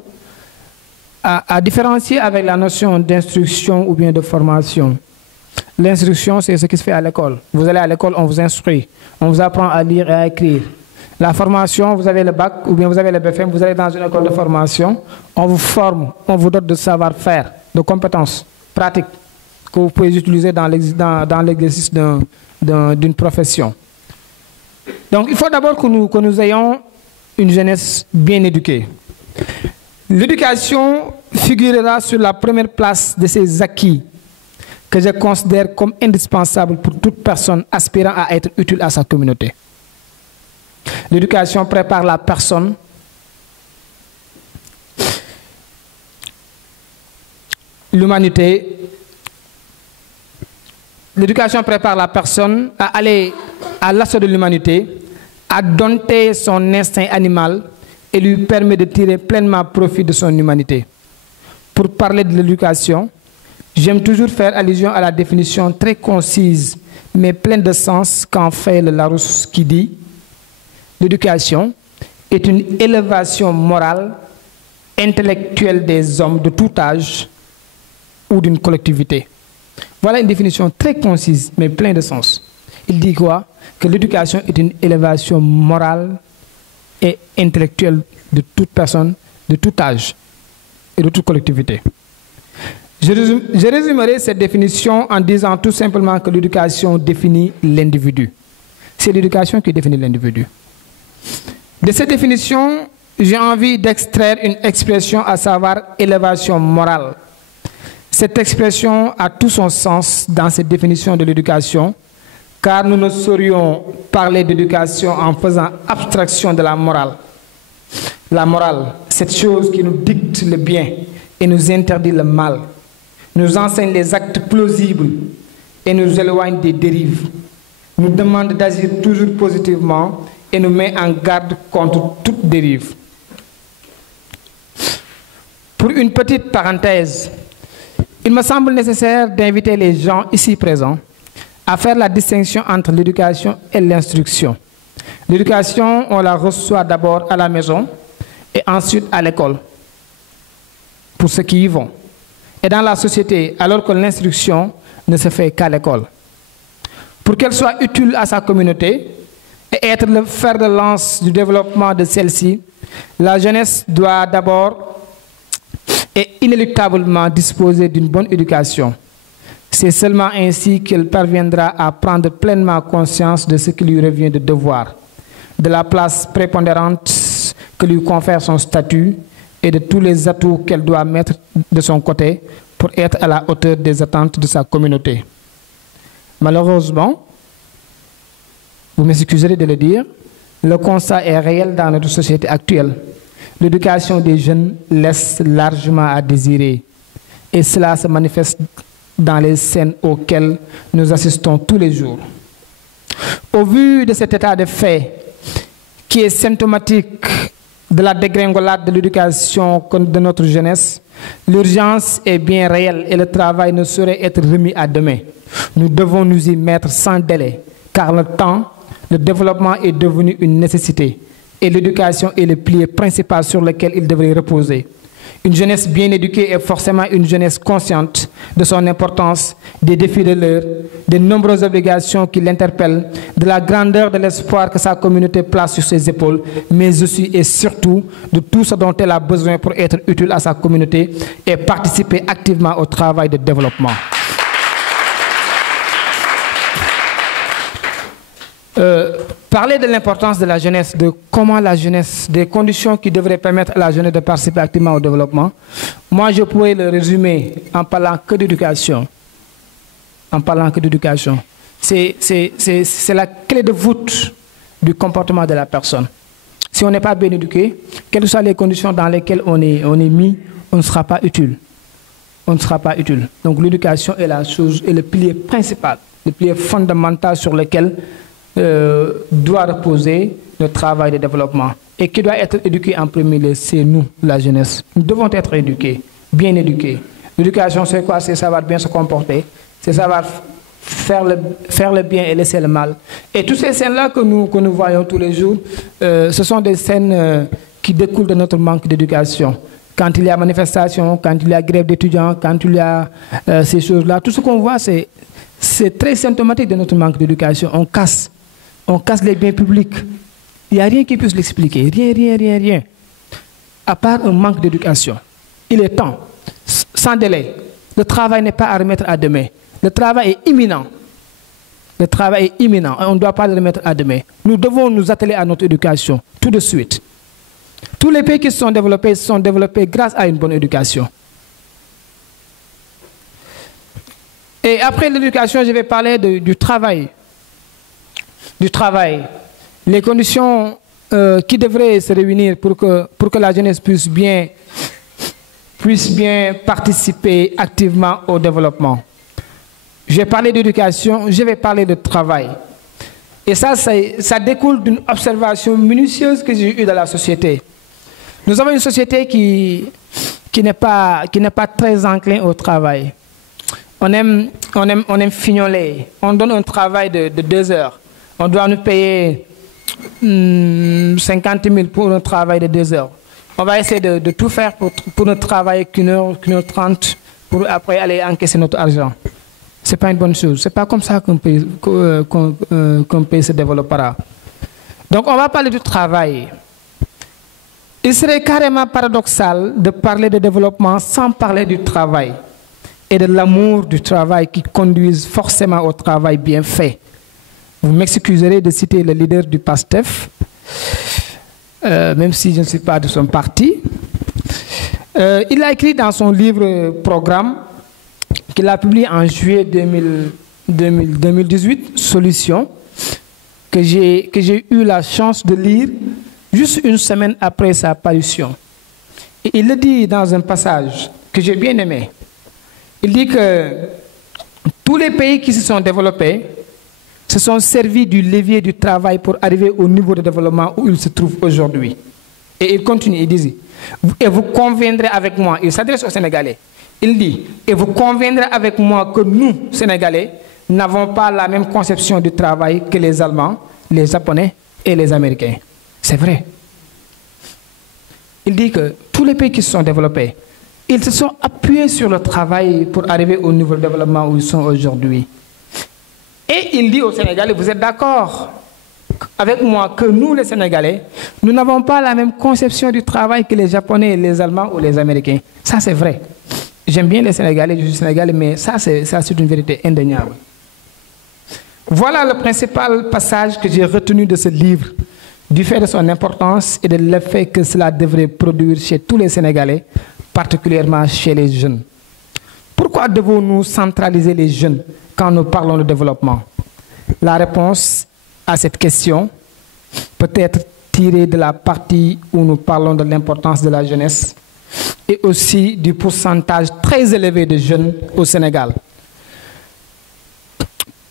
à différencier avec la notion d'instruction ou bien de formation. L'instruction, c'est ce qui se fait à l'école. Vous allez à l'école, on vous instruit, on vous apprend à lire et à écrire. La formation, vous avez le bac ou bien vous avez le BFM, vous allez dans une école de formation, on vous forme, on vous donne de savoir-faire, de compétences pratiques que vous pouvez utiliser dans l'exercice d'une profession. Donc, il faut d'abord que nous ayons une jeunesse bien éduquée. L'éducation figurera sur la première place de ces acquis que je considère comme indispensables pour toute personne aspirant à être utile à sa communauté. L'éducation prépare la personne l'éducation prépare la personne à aller à l'assaut de l'humanité, à dompter son instinct animal et lui permet de tirer pleinement profit de son humanité. Pour parler de l'éducation, j'aime toujours faire allusion à la définition très concise mais pleine de sens qu'en fait le Larousse qui dit « L'éducation est une élévation morale, intellectuelle des hommes de tout âge ou d'une collectivité. » Voilà une définition très concise mais pleine de sens. Il dit quoi? Que l'éducation est une élévation morale et intellectuelle de toute personne, de tout âge et de toute collectivité. Je résumerai cette définition en disant tout simplement que l'éducation définit l'individu. C'est l'éducation qui définit l'individu. De cette définition, j'ai envie d'extraire une expression, à savoir élévation morale. Cette expression a tout son sens dans cette définition de l'éducation, car nous ne saurions parler d'éducation en faisant abstraction de la morale. La morale, cette chose qui nous dicte le bien et nous interdit le mal, nous enseigne les actes plausibles et nous éloigne des dérives, nous demande d'agir toujours positivement et nous met en garde contre toute dérive. Pour une petite parenthèse, il me semble nécessaire d'inviter les gens ici présents à faire la distinction entre l'éducation et l'instruction. L'éducation, on la reçoit d'abord à la maison et ensuite à l'école, pour ceux qui y vont. Et dans la société, alors que l'instruction ne se fait qu'à l'école. Pour qu'elle soit utile à sa communauté et être le fer de lance du développement de celle-ci, la jeunesse doit d'abord et inéluctablement disposer d'une bonne éducation. C'est seulement ainsi qu'elle parviendra à prendre pleinement conscience de ce qui lui revient de devoir, de la place prépondérante que lui confère son statut et de tous les atouts qu'elle doit mettre de son côté pour être à la hauteur des attentes de sa communauté. Malheureusement, vous m'excuserez de le dire, le constat est réel dans notre société actuelle. L'éducation des jeunes laisse largement à désirer et cela se manifeste dans les scènes auxquelles nous assistons tous les jours. Au vu de cet état de fait qui est symptomatique de la dégringolade de l'éducation de notre jeunesse, l'urgence est bien réelle et le travail ne saurait être remis à demain. Nous devons nous y mettre sans délai, car le développement est devenu une nécessité et l'éducation est le pilier principal sur lequel il devrait reposer. Une jeunesse bien éduquée est forcément une jeunesse consciente de son importance, des défis de l'heure, des nombreuses obligations qui l'interpellent, de la grandeur de l'espoir que sa communauté place sur ses épaules, mais aussi et surtout de tout ce dont elle a besoin pour être utile à sa communauté et participer activement au travail de développement. Parler de l'importance de la jeunesse, de comment la jeunesse, des conditions qui devraient permettre à la jeunesse de participer activement au développement, moi je pourrais le résumer en parlant que d'éducation. En parlant que d'éducation. C'est la clé de voûte du comportement de la personne. Si on n'est pas bien éduqué, quelles que soient les conditions dans lesquelles on est mis, on ne sera pas utile. on ne sera pas utile. Donc l'éducation est la chose, est le pilier principal, le pilier fondamental sur lequel doit reposer le travail de développement. Et qui doit être éduqué en premier lieu, c'est nous, la jeunesse. Nous devons être éduqués, bien éduqués. L'éducation, c'est quoi? C'est savoir bien se comporter, c'est savoir faire le bien et laisser le mal. Et toutes ces scènes-là que nous voyons tous les jours, ce sont des scènes qui découlent de notre manque d'éducation. Quand il y a manifestation, quand il y a grève d'étudiants, quand il y a ces choses-là, tout ce qu'on voit, c'est très symptomatique de notre manque d'éducation. On casse les biens publics. Il n'y a rien qui puisse l'expliquer. Rien. À part un manque d'éducation. Il est temps, sans délai. Le travail n'est pas à remettre à demain. Le travail est imminent. Le travail est imminent. On ne doit pas le remettre à demain. Nous devons nous atteler à notre éducation tout de suite. Tous les pays qui se sont développés grâce à une bonne éducation. Et après l'éducation, je vais parler du travail. Du travail. Les conditions qui devraient se réunir pour que la jeunesse puisse bien participer activement au développement. Je vais parler d'éducation, je vais parler de travail. Et ça découle d'une observation minutieuse que j'ai eue dans la société. Nous avons une société qui n'est pas très enclin au travail. On aime fignoler. On donne un travail de 2 heures. On doit nous payer 50 000 pour un travail de 2 heures. On va essayer de tout faire pour ne travailler qu'une heure 30 pour après aller encaisser notre argent. Ce n'est pas une bonne chose. Ce n'est pas comme ça qu'un pays se développera. Donc on va parler du travail. Il serait carrément paradoxal de parler de développement sans parler du travail et de l'amour du travail qui conduisent forcément au travail bien fait. Vous m'excuserez de citer le leader du PASTEF, même si je ne suis pas de son parti. Il a écrit dans son livre Programme, qu'il a publié en juillet 2018, Solutions, que j'ai eu la chance de lire juste une semaine après sa parution. Et il le dit dans un passage que j'ai bien aimé. Il dit que tous les pays qui se sont développés se sont servis du levier du travail pour arriver au niveau de développement où ils se trouvent aujourd'hui. Et il continue, il dit, et vous conviendrez avec moi, il s'adresse aux Sénégalais, il dit, et vous conviendrez avec moi que nous, Sénégalais, n'avons pas la même conception du travail que les Allemands, les Japonais et les Américains. C'est vrai. Il dit que tous les pays qui se sont développés, ils se sont appuyés sur le travail pour arriver au niveau de développement où ils sont aujourd'hui. Et il dit aux Sénégalais, vous êtes d'accord avec moi que nous, les Sénégalais, nous n'avons pas la même conception du travail que les Japonais, les Allemands ou les Américains. Ça, c'est vrai. J'aime bien les Sénégalais, je suis Sénégalais, mais ça, c'est une vérité indéniable. Voilà le principal passage que j'ai retenu de ce livre, du fait de son importance et de l'effet que cela devrait produire chez tous les Sénégalais, particulièrement chez les jeunes. Pourquoi devons-nous centraliser les jeunes quand nous parlons de développement? La réponse à cette question peut être tirée de la partie où nous parlons de l'importance de la jeunesse et aussi du pourcentage très élevé de jeunes au Sénégal.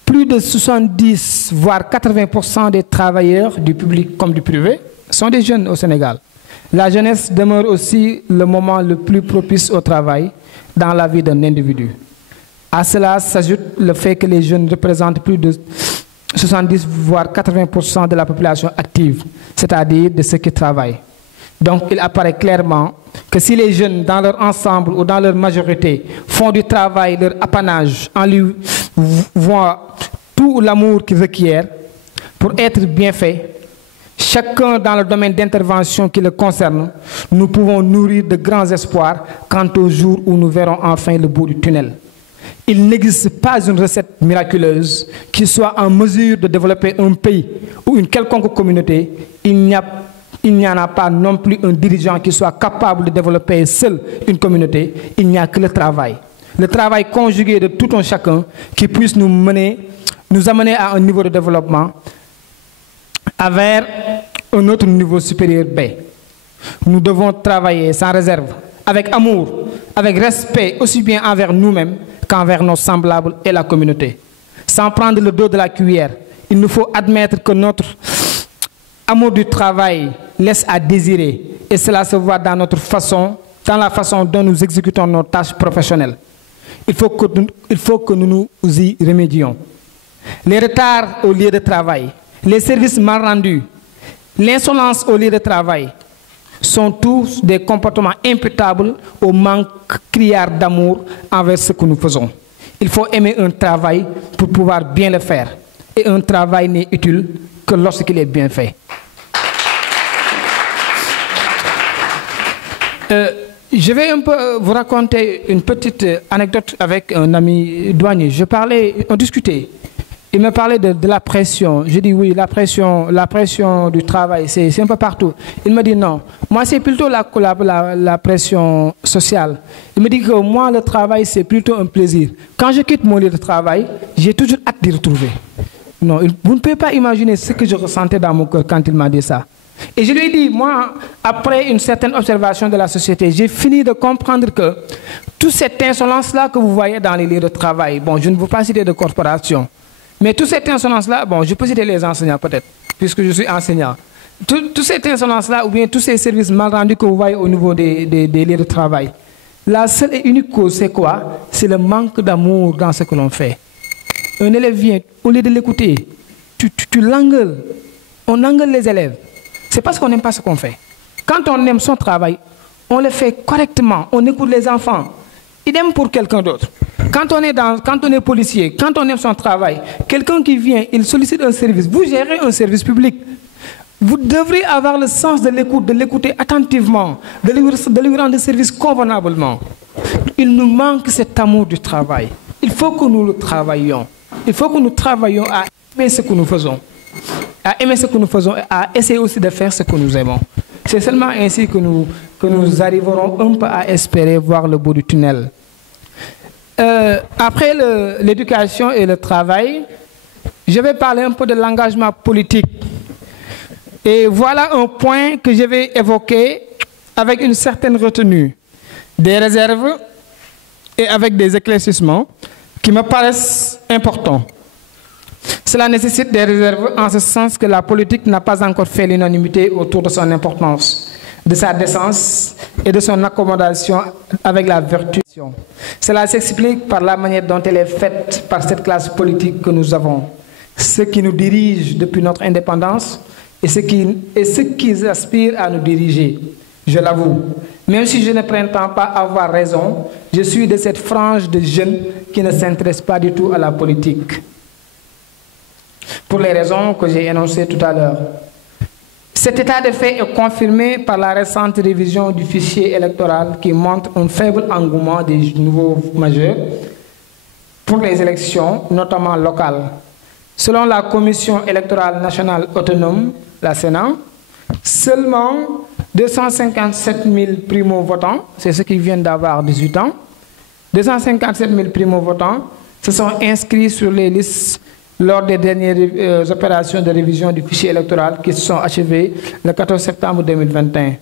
Plus de 70, voire 80% des travailleurs du public comme du privé sont des jeunes au Sénégal. La jeunesse demeure aussi le moment le plus propice au travail dans la vie d'un individu. À cela s'ajoute le fait que les jeunes représentent plus de 70 voire 80% de la population active, c'est-à-dire de ceux qui travaillent. Donc il apparaît clairement que si les jeunes dans leur ensemble ou dans leur majorité font du travail leur apanage, en lui voient tout l'amour qu'ils requièrent pour être bien fait, chacun dans le domaine d'intervention qui le concerne, nous pouvons nourrir de grands espoirs quant au jour où nous verrons enfin le bout du tunnel. Il n'existe pas une recette miraculeuse qui soit en mesure de développer un pays ou une quelconque communauté. Il n'y en a pas non plus un dirigeant qui soit capable de développer seul une communauté. Il n'y a que le travail. Le travail conjugué de tout un chacun qui puisse nous amener à un niveau de développement vers un autre niveau supérieur B. Nous devons travailler sans réserve, avec amour, avec respect aussi bien envers nous-mêmes qu'envers nos semblables et la communauté. Sans prendre le dos de la cuillère, il nous faut admettre que notre amour du travail laisse à désirer, et cela se voit dans la façon dont nous exécutons nos tâches professionnelles. Il faut que nous nous y remédions. Les retards au lieu de travail, les services mal rendus, l'insolence au lieu de travail sont tous des comportements imputables au manque criard d'amour envers ce que nous faisons. Il faut aimer un travail pour pouvoir bien le faire. Et un travail n'est utile que lorsqu'il est bien fait. Je vais un peu vous raconter une petite anecdote avec un ami douanier. On discutait. Il me parlait de la pression. Je dis oui, la pression du travail, c'est un peu partout. Il me dit non. Moi, c'est plutôt la pression sociale. Il me dit que moi, le travail, c'est plutôt un plaisir. Quand je quitte mon lieu de travail, j'ai toujours hâte d'y retrouver. Non, vous ne pouvez pas imaginer ce que je ressentais dans mon cœur quand il m'a dit ça. Et je lui ai dit, moi, après une certaine observation de la société, j'ai fini de comprendre que toute cette insolence-là que vous voyez dans les lieux de travail, bon, je ne veux pas citer de corporation, mais toute cette insolence-là, bon, je peux citer les enseignants peut-être, puisque je suis enseignant. Toute cette insolence-là, ou bien tous ces services mal rendus que vous voyez au niveau des lieux de travail, la seule et unique cause, c'est quoi? C'est le manque d'amour dans ce que l'on fait. Un élève vient, au lieu de l'écouter, tu l'engueules. On engueule les élèves. C'est parce qu'on n'aime pas ce qu'on fait. Quand on aime son travail, on le fait correctement. On écoute les enfants. Idem pour quelqu'un d'autre. Quand on est policier, quand on aime son travail, quelqu'un qui vient, il sollicite un service. Vous gérez un service public. Vous devrez avoir le sens de l'écoute, de l'écouter attentivement, de lui rendre service convenablement. Il nous manque cet amour du travail. Il faut que nous le travaillions. Il faut que nous travaillions à aimer ce que nous faisons. À aimer ce que nous faisons et à essayer aussi de faire ce que nous aimons. C'est seulement ainsi que nous arriverons un peu à espérer voir le bout du tunnel. Après l'éducation et le travail, je vais parler un peu de l'engagement politique. Et voilà un point que je vais évoquer avec une certaine retenue, des réserves et avec des éclaircissements qui me paraissent importants. Cela nécessite des réserves en ce sens que la politique n'a pas encore fait l'unanimité autour de son importance, de sa décence et de son accommodation avec la vertu. Cela s'explique par la manière dont elle est faite par cette classe politique que nous avons, ceux qui nous dirigent depuis notre indépendance et ceux qui aspirent à nous diriger. Je l'avoue, même si je ne prétends pas avoir raison, je suis de cette frange de jeunes qui ne s'intéressent pas du tout à la politique. Pour les raisons que j'ai énoncées tout à l'heure. Cet état de fait est confirmé par la récente révision du fichier électoral qui montre un faible engouement des nouveaux majeurs pour les élections, notamment locales. Selon la Commission électorale nationale autonome, la Sénat, seulement 257 000 primo-votants, c'est ceux qui viennent d'avoir 18 ans, 257 000 primo-votants se sont inscrits sur les listes lors des dernières opérations de révision du fichier électoral qui se sont achevées le 14 septembre 2021.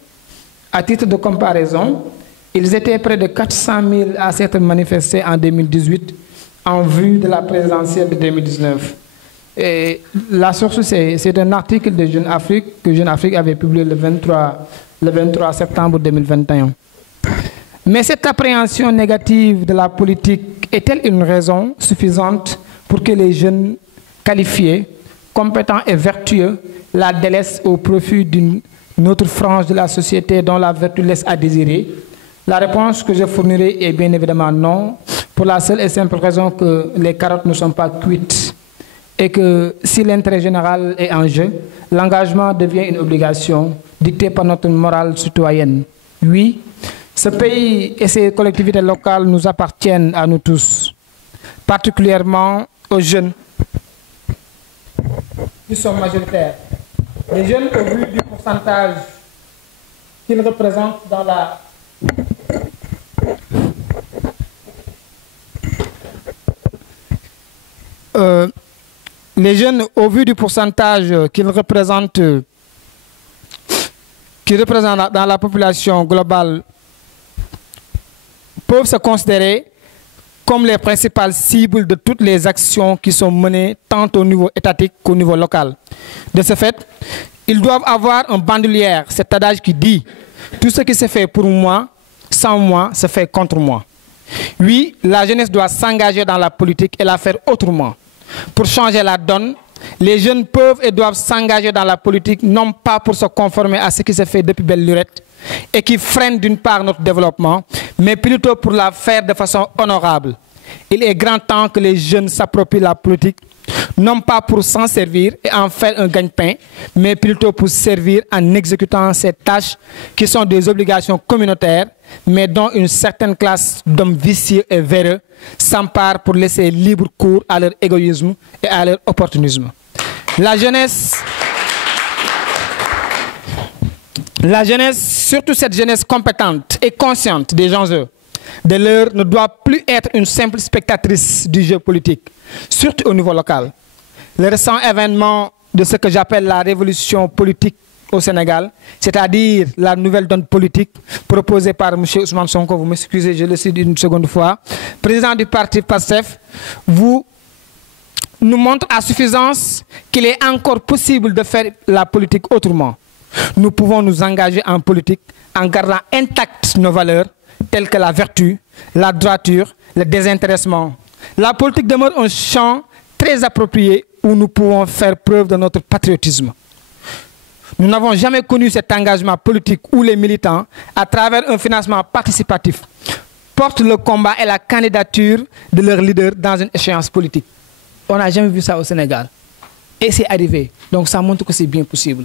À titre de comparaison, ils étaient près de 400 000 à s'être manifestés en 2018 en vue de la présidentielle de 2019. Et la source, c'est un article de Jeune Afrique que Jeune Afrique avait publié le 23 septembre 2021. Mais cette appréhension négative de la politique est-elle une raison suffisante pour que les jeunes qualifiés, compétents et vertueux la délaissent au profit d'une autre frange de la société dont la vertu laisse à désirer? La réponse que je fournirai est bien évidemment non, pour la seule et simple raison que les carottes ne sont pas cuites et que si l'intérêt général est en jeu, l'engagement devient une obligation dictée par notre morale citoyenne. Oui, ce pays et ses collectivités locales nous appartiennent à nous tous, particulièrement aux jeunes qui sont majoritaires. Les jeunes, au vu du pourcentage qu'ils représentent dans la... les jeunes, au vu du pourcentage qu'ils représentent dans la population globale, peuvent se considérer comme les principales cibles de toutes les actions qui sont menées tant au niveau étatique qu'au niveau local. De ce fait, ils doivent avoir un bandoulière, cet adage qui dit « Tout ce qui se fait pour moi, sans moi, se fait contre moi ». Oui, la jeunesse doit s'engager dans la politique et la faire autrement. Pour changer la donne, les jeunes peuvent et doivent s'engager dans la politique, non pas pour se conformer à ce qui se fait depuis belle lurette et qui freine d'une part notre développement, mais plutôt pour la faire de façon honorable. Il est grand temps que les jeunes s'approprient la politique, non pas pour s'en servir et en faire un gagne-pain, mais plutôt pour servir en exécutant ces tâches qui sont des obligations communautaires, mais dont une certaine classe d'hommes vicieux et véreux s'empare pour laisser libre cours à leur égoïsme et à leur opportunisme. La jeunesse, surtout cette jeunesse compétente et consciente des enjeux de l'heure, ne doit plus être une simple spectatrice du jeu politique, surtout au niveau local. Le récent événement de ce que j'appelle la révolution politique au Sénégal, c'est-à-dire la nouvelle donne politique proposée par M. Ousmane Sonko, vous m'excusez, je le cite une seconde fois, président du parti PASTEF, nous montre à suffisance qu'il est encore possible de faire la politique autrement. Nous pouvons nous engager en politique en gardant intactes nos valeurs, telles que la vertu, la droiture, le désintéressement. La politique demeure un champ très approprié où nous pouvons faire preuve de notre patriotisme. Nous n'avons jamais connu cet engagement politique où les militants, à travers un financement participatif, portent le combat et la candidature de leur leader dans une échéance politique. On n'a jamais vu ça au Sénégal. Et c'est arrivé. Donc ça montre que c'est bien possible.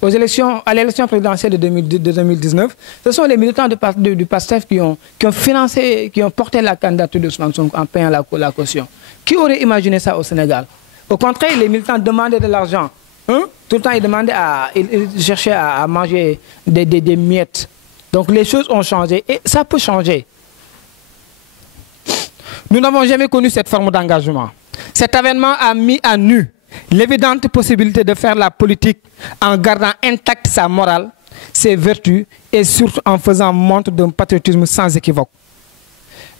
À l'élection présidentielle de 2019, ce sont les militants du PASTEF qui ont financé, qui ont porté la candidature de Ousmane Sonko en payant la caution. Qui aurait imaginé ça au Sénégal? Au contraire, les militants demandaient de l'argent. Hein? Tout le temps, ils cherchaient à manger des miettes. Donc les choses ont changé et ça peut changer. Nous n'avons jamais connu cette forme d'engagement. Cet événement a mis à nu l'évidente possibilité de faire la politique en gardant intacte sa morale, ses vertus et surtout en faisant montre d'un patriotisme sans équivoque.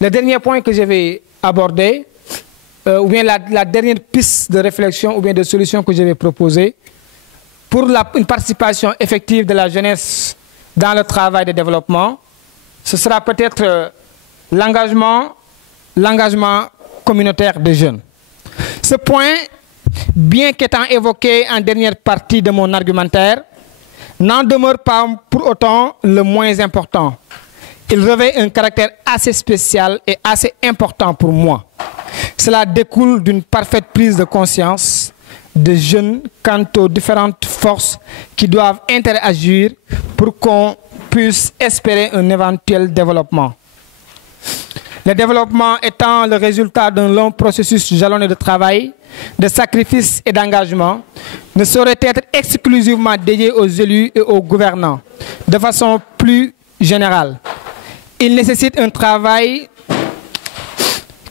Le dernier point que je vais aborder, ou bien la dernière piste de réflexion ou bien de solution que je vais proposer pour une participation effective de la jeunesse dans le travail de développement, ce sera peut-être l'engagement communautaire des jeunes. Ce point, bien qu'étant évoqué en dernière partie de mon argumentaire, n'en demeure pas pour autant le moins important. Il revêt un caractère assez spécial et assez important pour moi. Cela découle d'une parfaite prise de conscience des jeunes quant aux différentes forces qui doivent interagir pour qu'on puisse espérer un éventuel développement. Le développement étant le résultat d'un long processus jalonné de travail, de sacrifice et d'engagement, ne saurait être exclusivement dédié aux élus et aux gouvernants. De façon plus générale, il nécessite un travail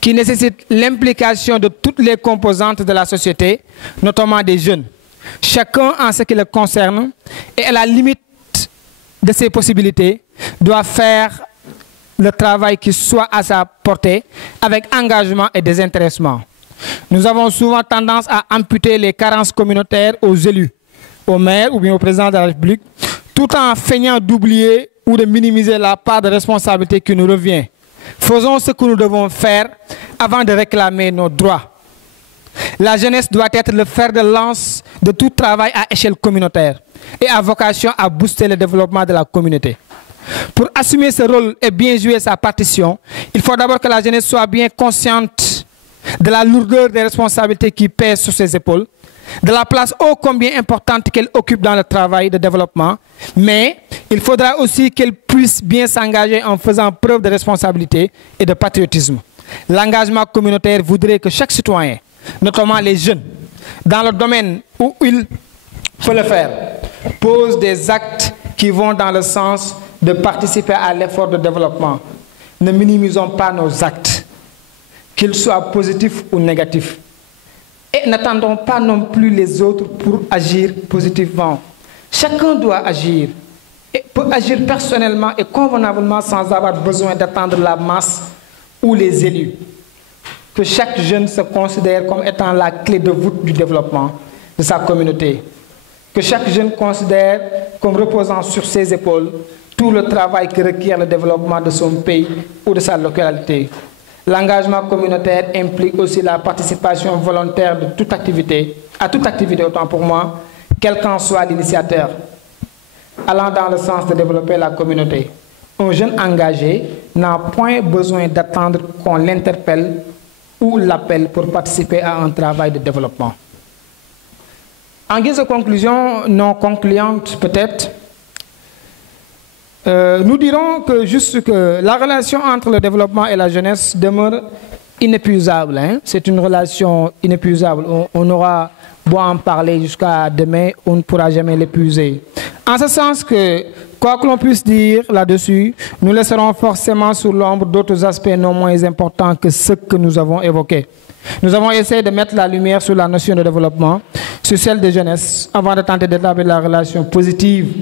qui nécessite l'implication de toutes les composantes de la société, notamment des jeunes. Chacun, en ce qui le concerne, et à la limite de ses possibilités, doit faire le travail qui soit à sa portée, avec engagement et désintéressement. Nous avons souvent tendance à amputer les carences communautaires aux élus, aux maires ou bien au président de la République, tout en feignant d'oublier ou de minimiser la part de responsabilité qui nous revient. Faisons ce que nous devons faire avant de réclamer nos droits. La jeunesse doit être le fer de lance de tout travail à échelle communautaire et a vocation à booster le développement de la communauté. Pour assumer ce rôle et bien jouer sa partition, il faut d'abord que la jeunesse soit bien consciente de la lourdeur des responsabilités qui pèsent sur ses épaules, de la place ô combien importante qu'elle occupe dans le travail de développement, mais il faudra aussi qu'elle puisse bien s'engager en faisant preuve de responsabilité et de patriotisme. L'engagement communautaire voudrait que chaque citoyen, notamment les jeunes, dans le domaine où il peut le faire, pose des actes qui vont dans le sens de participer à l'effort de développement. Ne minimisons pas nos actes, qu'ils soient positifs ou négatifs. Et n'attendons pas non plus les autres pour agir positivement. Chacun doit agir et peut agir personnellement et convenablement sans avoir besoin d'attendre la masse ou les élus. Que chaque jeune se considère comme étant la clé de voûte du développement de sa communauté. Que chaque jeune considère comme reposant sur ses épaules tout le travail que requiert le développement de son pays ou de sa localité. L'engagement communautaire implique aussi la participation volontaire de toute activité, autant pour moi, quel qu'en soit l'initiateur, allant dans le sens de développer la communauté. Un jeune engagé n'a point besoin d'attendre qu'on l'interpelle ou l'appelle pour participer à un travail de développement. En guise de conclusion, non concluante peut-être, nous dirons que juste que la relation entre le développement et la jeunesse demeure inépuisable. Hein? C'est une relation inépuisable. On aura beau en parler jusqu'à demain, on ne pourra jamais l'épuiser. En ce sens que, quoi que l'on puisse dire là-dessus, nous laisserons forcément sous l'ombre d'autres aspects non moins importants que ceux que nous avons évoqués. Nous avons essayé de mettre la lumière sur la notion de développement, sur celle de jeunesse, avant de tenter d'établir la relation positive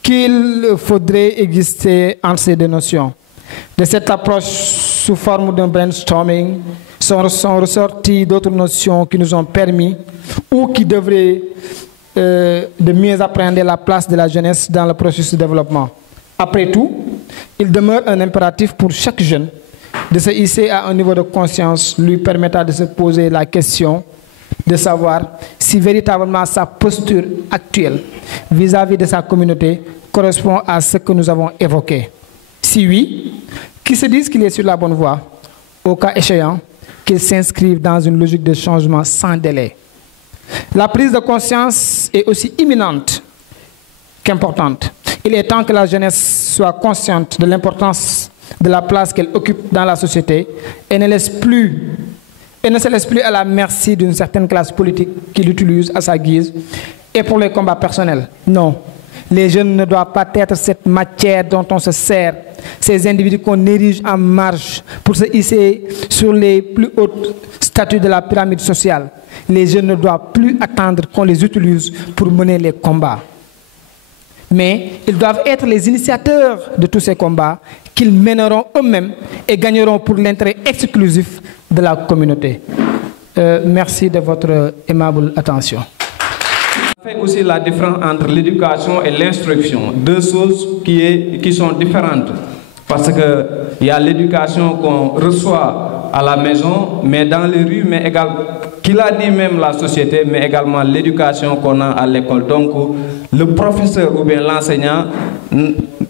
qu'il faudrait exister entre ces deux notions. De cette approche sous forme d'un brainstorming sont ressorties d'autres notions qui nous ont permis ou qui devraient de mieux appréhender la place de la jeunesse dans le processus de développement. Après tout, il demeure un impératif pour chaque jeune de se hisser à un niveau de conscience lui permettant de se poser la question de savoir si véritablement sa posture actuelle vis-à-vis de sa communauté correspond à ce que nous avons évoqué. Si oui, qu'il se dise qu'il est sur la bonne voie, au cas échéant, qu'il s'inscrive dans une logique de changement sans délai. La prise de conscience est aussi imminente qu'importante. Il est temps que la jeunesse soit consciente de l'importance de la place qu'elle occupe dans la société et ne se laisse plus à la merci d'une certaine classe politique qui l'utilise à sa guise et pour les combats personnels. Non, les jeunes ne doivent pas être cette matière dont on se sert, ces individus qu'on érige en marge pour se hisser sur les plus hautes statues de la pyramide sociale. Les jeunes ne doivent plus attendre qu'on les utilise pour mener les combats. Mais ils doivent être les initiateurs de tous ces combats qu'ils mèneront eux-mêmes et gagneront pour l'intérêt exclusif de la communauté. Merci de votre aimable attention. On fait aussi la différence entre l'éducation et l'instruction, deux choses qui sont différentes. Parce qu'il y a l'éducation qu'on reçoit à la maison, mais dans les rues, mais également, qu'il a dit même la société, mais également l'éducation qu'on a à l'école. Donc, le professeur ou bien l'enseignant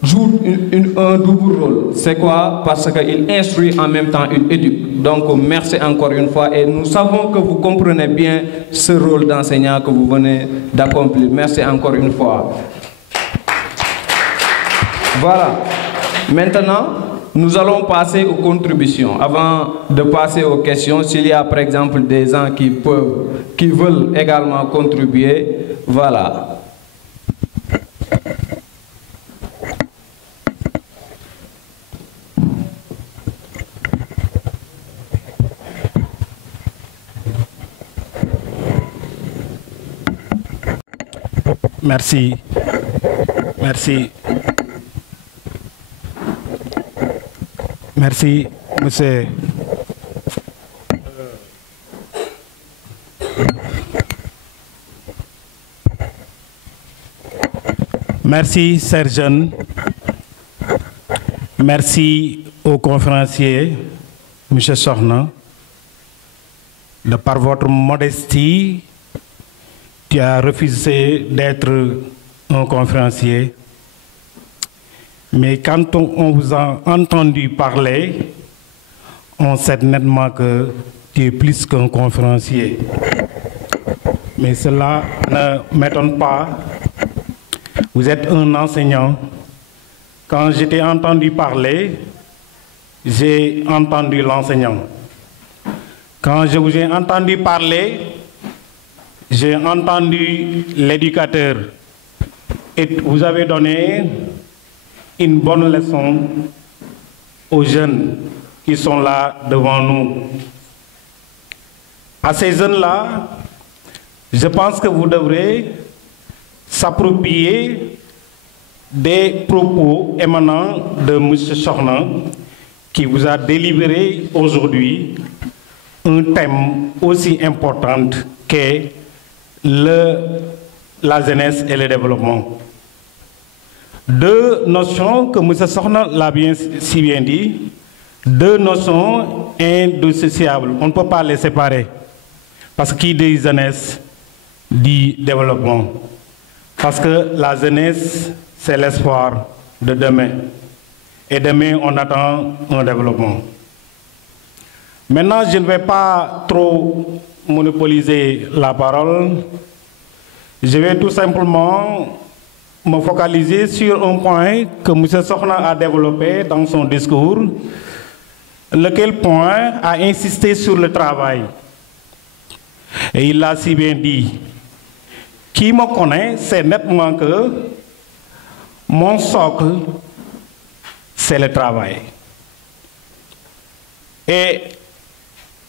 joue un double rôle. C'est quoi? Parce qu'il instruit en même temps, il éduque. Donc, merci encore une fois. Et nous savons que vous comprenez bien ce rôle d'enseignant que vous venez d'accomplir. Merci encore une fois. Voilà. Maintenant, nous allons passer aux contributions. Avant de passer aux questions, s'il y a par exemple des gens qui veulent également contribuer, voilà. Merci. Merci. Merci, monsieur. Merci, Sergeant. Merci aux conférenciers, monsieur Sorna. De par votre modestie, tu as refusé d'être un conférencier. Mais quand on vous a entendu parler, on sait nettement que tu es plus qu'un conférencier. Mais cela ne m'étonne pas. Vous êtes un enseignant. Quand je t'ai entendu parler, j'ai entendu l'enseignant. Quand je vous ai entendu parler, j'ai entendu l'éducateur. Et vous avez donné une bonne leçon aux jeunes qui sont là devant nous. À ces jeunes-là, je pense que vous devrez s'approprier des propos émanant de M. Sokhna qui vous a délivré aujourd'hui un thème aussi important qu'est la jeunesse et le développement. Deux notions que M. Sokhna l'a si bien dit, deux notions indissociables. On ne peut pas les séparer. Parce que qui dit jeunesse dit développement. Parce que la jeunesse, c'est l'espoir de demain. Et demain, on attend un développement. Maintenant, je ne vais pas trop monopoliser la parole. Je vais tout simplement me focaliser sur un point que M. Sokhna a développé dans son discours, lequel point a insisté sur le travail. Et il l'a si bien dit. Qui me connaît sait nettement que mon socle, c'est le travail. Et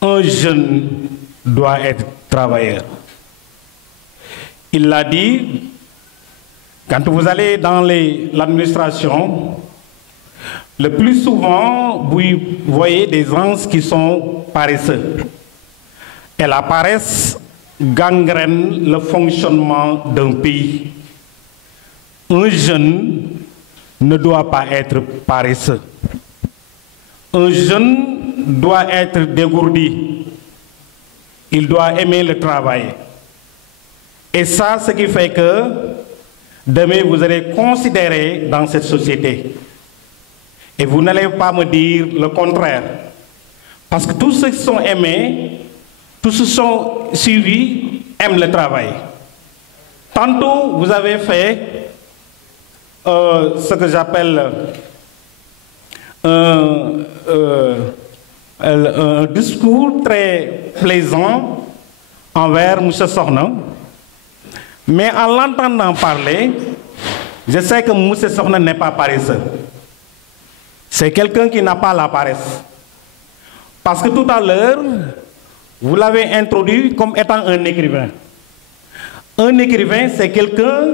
un jeune doit être travailleur. Il l'a dit, quand vous allez dans l'administration, le plus souvent, vous voyez des gens qui sont paresseux. Et la paresse gangrène le fonctionnement d'un pays. Un jeune ne doit pas être paresseux. Un jeune doit être dégourdi. Il doit aimer le travail. Et ça, ce qui fait que demain, vous serez considéré dans cette société. Et vous n'allez pas me dire le contraire. Parce que tous ceux qui sont aimés, tous ceux qui sont suivis, aiment le travail. Tantôt, vous avez fait ce que j'appelle un discours très plaisant envers M. Sokhna. Mais en l'entendant parler, je sais que M. Sokhna n'est pas paresseux. C'est quelqu'un qui n'a pas la paresse. Parce que tout à l'heure, vous l'avez introduit comme étant un écrivain. Un écrivain, c'est quelqu'un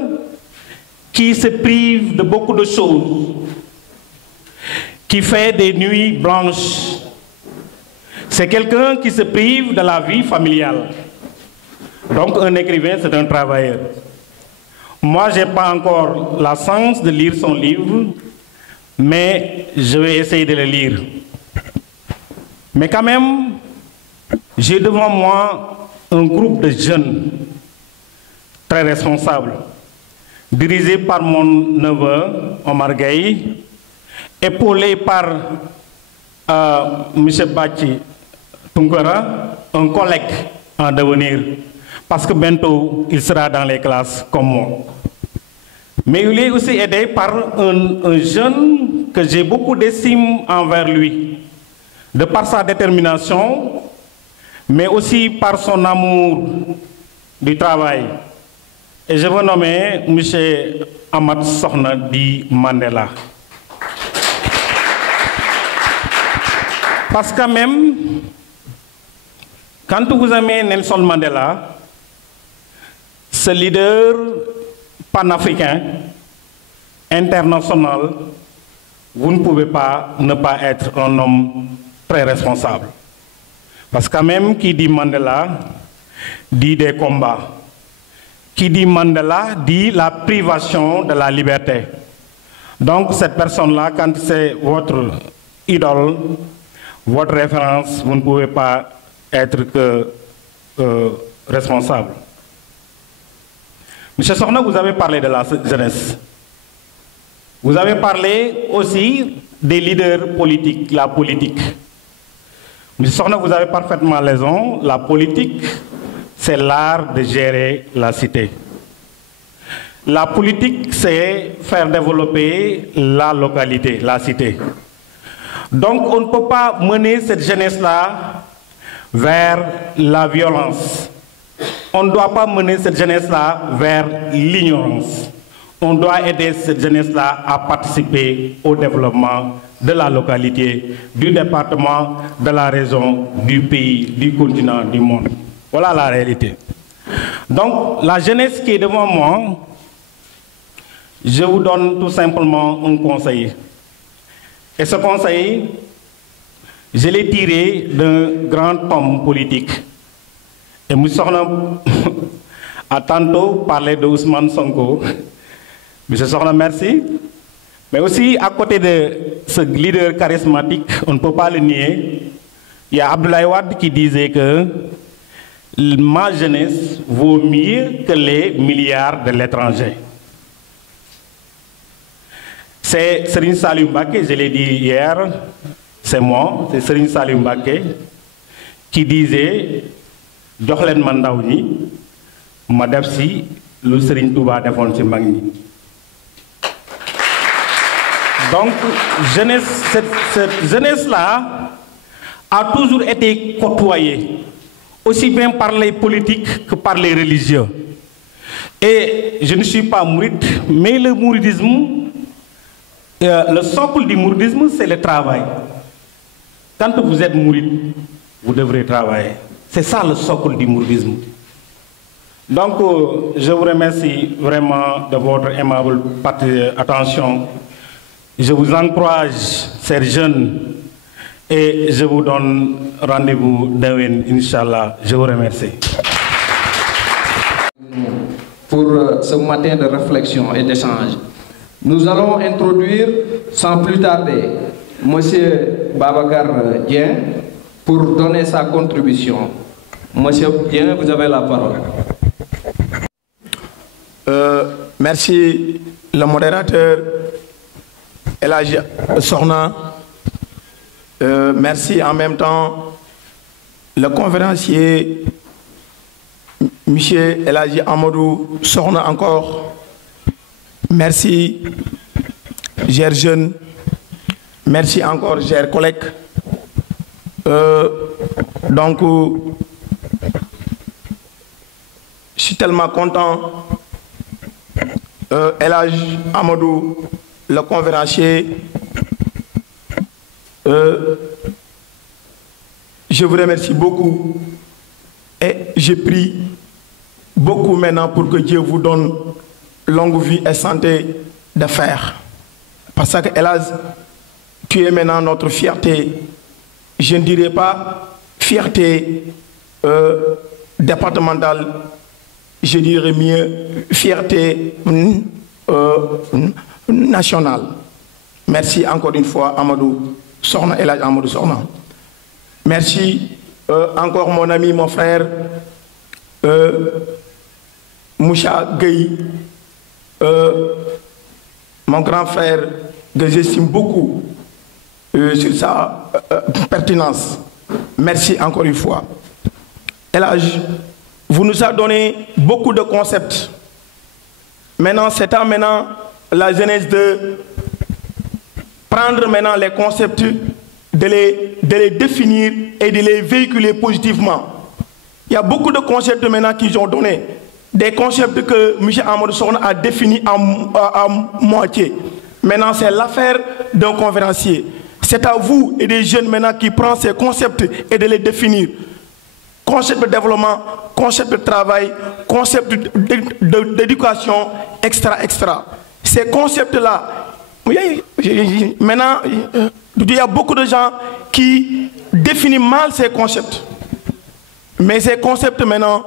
qui se prive de beaucoup de choses, qui fait des nuits blanches. C'est quelqu'un qui se prive de la vie familiale. Donc un écrivain, c'est un travailleur. Moi, je n'ai pas encore la chance de lire son livre, mais je vais essayer de le lire. Mais quand même, j'ai devant moi un groupe de jeunes très responsables, dirigé par mon neveu, Omar Gaye, épaulé par M. Bachi Tunkara, un collègue en devenir, parce que bientôt il sera dans les classes comme moi. Mais il est aussi aidé par un jeune que j'ai beaucoup d'estime envers lui, de par sa détermination, mais aussi par son amour du travail. Et je veux nommer M. Ahmad Sokhna Di Mandela. Parce que même, quand vous aimez Nelson Mandela, ce leader panafricain, international, vous ne pouvez pas ne pas être un homme très responsable. Parce que même qui dit Mandela, dit des combats. Qui dit Mandela, dit la privation de la liberté. Donc cette personne-là, quand c'est votre idole, votre référence, vous ne pouvez pas être que responsable. Monsieur Sokhna, vous avez parlé de la jeunesse. Vous avez parlé aussi des leaders politiques, la politique. Monsieur Sokhna, vous avez parfaitement raison. La politique, c'est l'art de gérer la cité. La politique, c'est faire développer la localité, la cité. Donc, on ne peut pas mener cette jeunesse-là vers la violence. On ne doit pas mener cette jeunesse-là vers l'ignorance. On doit aider cette jeunesse-là à participer au développement de la localité, du département, de la région, du pays, du continent, du monde. Voilà la réalité. Donc, la jeunesse qui est devant moi, je vous donne tout simplement un conseil. Et ce conseil, je l'ai tiré d'un grand homme politique. Et M. Sokhna a tantôt parlé de Ousmane Sonko. M. Sokhna, merci. Mais aussi, à côté de ce leader charismatique, on ne peut pas le nier, il y a Abdoulaye Wade qui disait que ma jeunesse vaut mieux que les milliards de l'étranger. C'est Serigne Saliou Mbacké, je l'ai dit hier, c'est moi, c'est Serigne Saliou Mbacké qui disait jox leen ma ndaw ñi ma def si lu Serigne Touba defoon ci mag ñi. Donc cette jeunesse-là a toujours été côtoyée, aussi bien par les politiques que par les religieux. Et je ne suis pas mouride, mais le mouridisme, le socle du mouridisme, c'est le travail. Quand vous êtes mouride, vous devrez travailler. C'est ça le socle du mouridisme. Donc, je vous remercie vraiment de votre aimable attention. Je vous encourage, chers jeunes, et je vous donne rendez-vous demain, Inch'Allah. Je vous remercie. Pour ce matin de réflexion et d'échange, nous allons introduire sans plus tarder M. Babacar Dieng pour donner sa contribution. Monsieur Dieng, vous avez la parole. Merci, le modérateur El Hadji Sokhna. Merci en même temps le conférencier Monsieur El Hadji Amadou Sokhna encore. Merci, chers jeunes. Merci encore, chers collègues. Donc, je suis tellement content. El Hadji Amadou, le conférencier, je vous remercie beaucoup et je prie beaucoup maintenant pour que Dieu vous donne longue vie et santé de fer. Parce que El Hadji, tu es maintenant notre fierté. Je ne dirais pas fierté départementale, je dirais mieux fierté nationale. Merci encore une fois, Amadou Sokhna, El Hadji Amadou Sokhna. Merci encore mon ami, mon frère, Moucha Gueye, mon grand frère, que j'estime beaucoup sur sa pertinence. Merci encore une fois. El Hadji, vous nous avez donné beaucoup de concepts. Maintenant, c'est à maintenant la jeunesse de prendre maintenant les concepts, de les définir et de les véhiculer positivement. Il y a beaucoup de concepts maintenant qu'ils ont donnés. Des concepts que M. Amadou Sokhna a définis à moitié. Maintenant, c'est l'affaire d'un conférencier. C'est à vous et des jeunes maintenant qui prennent ces concepts et de les définir. Concept de développement, concept de travail, concept d'éducation, extra. Ces concepts-là, maintenant, il y a beaucoup de gens qui définissent mal ces concepts. Mais ces concepts maintenant,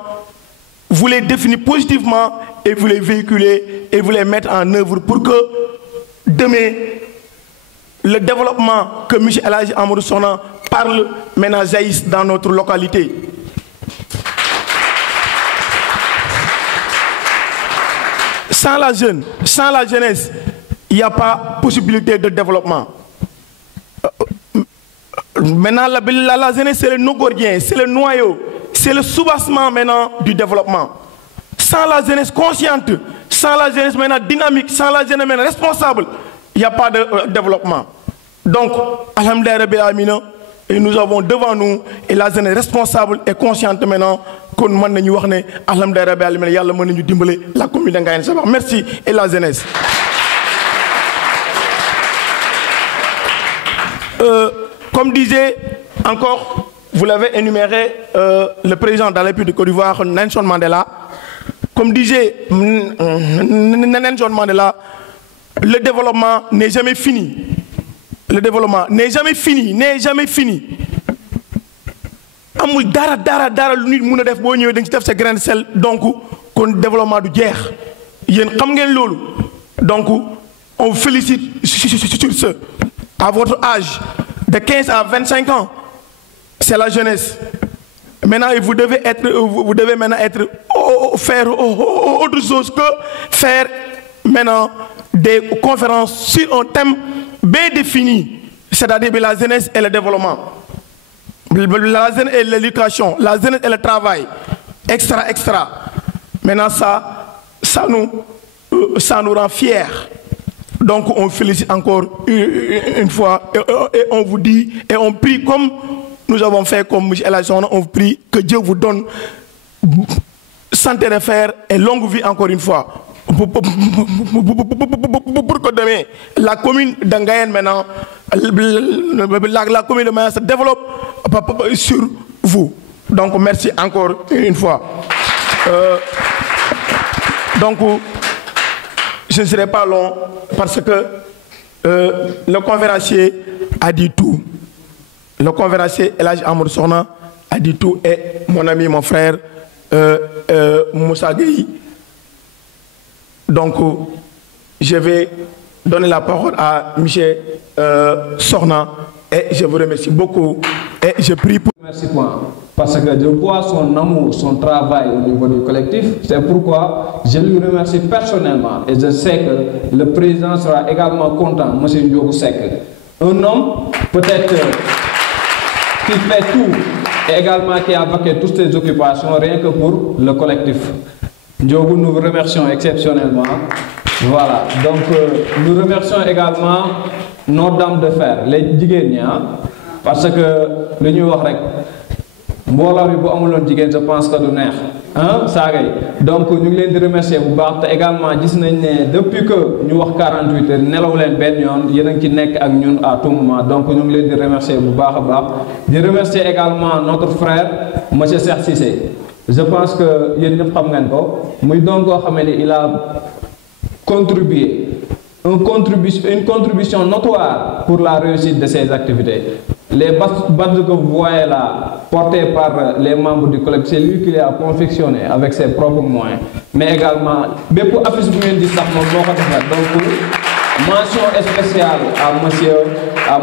vous les définissez positivement et vous les véhiculez et vous les mettez en œuvre pour que demain, le développement que M. El Hadji Amadou Sokhna parle maintenant jaillisse dans notre localité. Sans la jeunesse, il n'y a pas possibilité de développement. Maintenant, la jeunesse, c'est le nogordien, c'est le noyau, c'est le soubassement maintenant du développement. Sans la jeunesse consciente, sans la jeunesse maintenant dynamique, sans la jeunesse maintenant responsable, il n'y a pas de développement. Donc, alhamdoulilah rabbil alamin, et nous avons devant nous et la jeunesse responsable et consciente maintenant qu'on mën nañu wax ne alhamdoulilah rabbil alamin yàlla mën nañu dimbale la commune de Ngayène Sabakh. Merci et la jeunesse. Comme disait encore, vous l'avez énuméré, le président de la République de Côte d'Ivoire, Nelson Mandela. Comme disait Nelson Mandela, le développement n'est jamais fini. Le développement n'est jamais fini, n'est jamais fini. Amul dara lu nit mëna def bo ñëwé dañ ci def sa grain de sel donc kon développement du jeex yeen xam ngeen lolu donc on félicite sur ce à votre âge de 15 à 25 ans c'est la jeunesse maintenant vous devez maintenant être faire autre chose que faire maintenant des conférences sur un thème bien défini c'est-à-dire la jeunesse et le développement. La jeunesse et l'éducation, la jeunesse et le travail, extra. Maintenant, ça nous rend fiers. Donc, on félicite encore une fois et on vous dit et on prie comme nous avons fait comme M. Elhadji, on prie que Dieu vous donne santé de fer et longue vie encore une fois. Pour que demain, la commune d'Angayen maintenant, la commune de Maya se développe sur vous. Donc merci encore une fois. Donc je ne serai pas long parce que le conférencier a dit tout. Le conférencier Elhadji Amadou Sokhna a dit tout et mon ami, mon frère Moussa Gueye. Donc, je vais donner la parole à M. Sokhna et je vous remercie beaucoup et je prie pour... Merci parce que je vois son amour, son travail au niveau du collectif. C'est pourquoi je lui remercie personnellement et je sais que le président sera également content, M. Ndiogou Seck. Un homme peut-être qui fait tout et également qui a vaqué toutes ses occupations rien que pour le collectif. Ndiogou, nous vous remercions exceptionnellement. Voilà, donc nous remercions également nos dames de fer, les Djigénia, parce que le New York, je pense que nous donc nous les remercier également depuis que nous avons 48 heures nous avons à tout moment donc nous les remercier je remercie également notre frère M. Cheikh Cissé. Je pense que il a contribué une contribution notoire pour la réussite de ces activités. Les badges que vous voyez là, portés par les membres du collectif, c'est lui qui les a confectionnés avec ses propres moyens. Mais également, pour afficher donc mention spéciale à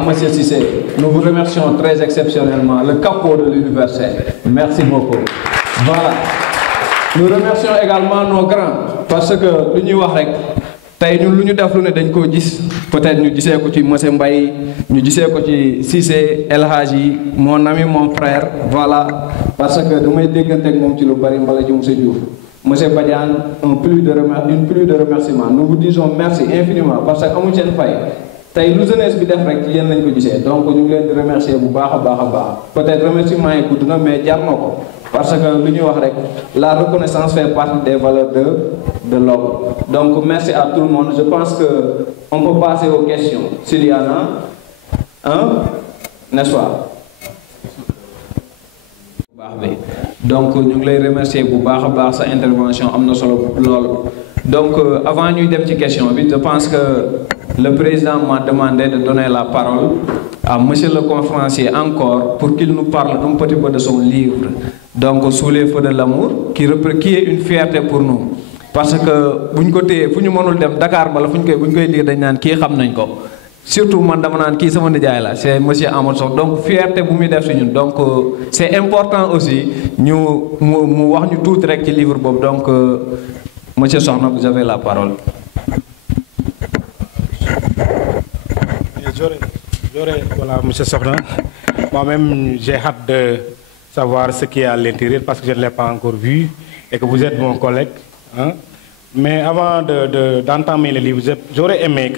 monsieur Cissé. Nous vous remercions très exceptionnellement, le capot de l'université. Merci beaucoup. Voilà. Nous remercions également nos grands parce que l'Union Warek, peut-être nous disons que M. Mbaye, nous disons que Cissé, Elhadji, mon ami, mon frère, voilà, parce que nous avons dit que M. Badian, une pluie de remerciements. Nous vous disons merci infiniment parce que nous avons fait. Nous donc nous voulons remercier vous. Peut-être remerciement est mais parce que la reconnaissance fait partie des valeurs de l'homme. Donc merci à tout le monde. Je pense qu'on peut passer aux questions. S'il y en a, n'est-ce pas? Donc nous voulons remercier vous pour sa intervention. Donc avant de faire une question, je pense que le président m'a demandé de donner la parole à monsieur le conférencier encore pour qu'il nous parle un petit peu de son livre, donc Sous les feux de l'amour, qui est une fierté pour nous. Parce que si nous sommes Dakar, surtout c'est monsieur Amadou Sokhna. Donc fierté pour nous. Donc c'est important aussi nous voir tout direct livre. Donc monsieur Sokhna, vous avez la parole. Voilà, M. Sokhna. Moi-même, j'ai hâte de savoir ce qui est à l'intérieur parce que je ne l'ai pas encore vu et que vous êtes mon collègue. Hein? Mais avant d'entamer le livre, j'aurais aimé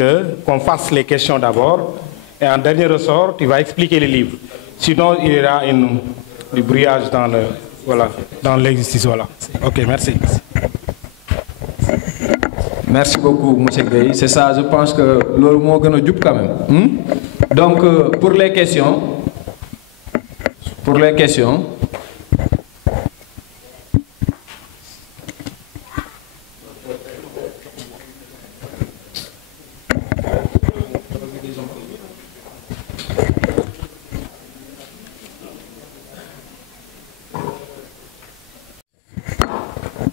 qu'on fasse les questions d'abord et en dernier ressort, tu vas expliquer les livres. Sinon, il y aura du brouillage dans l'exercice. Voilà. Ok, merci. Merci beaucoup, M. Gueye. C'est ça, je pense que le mot est du quand même. Donc, pour les questions,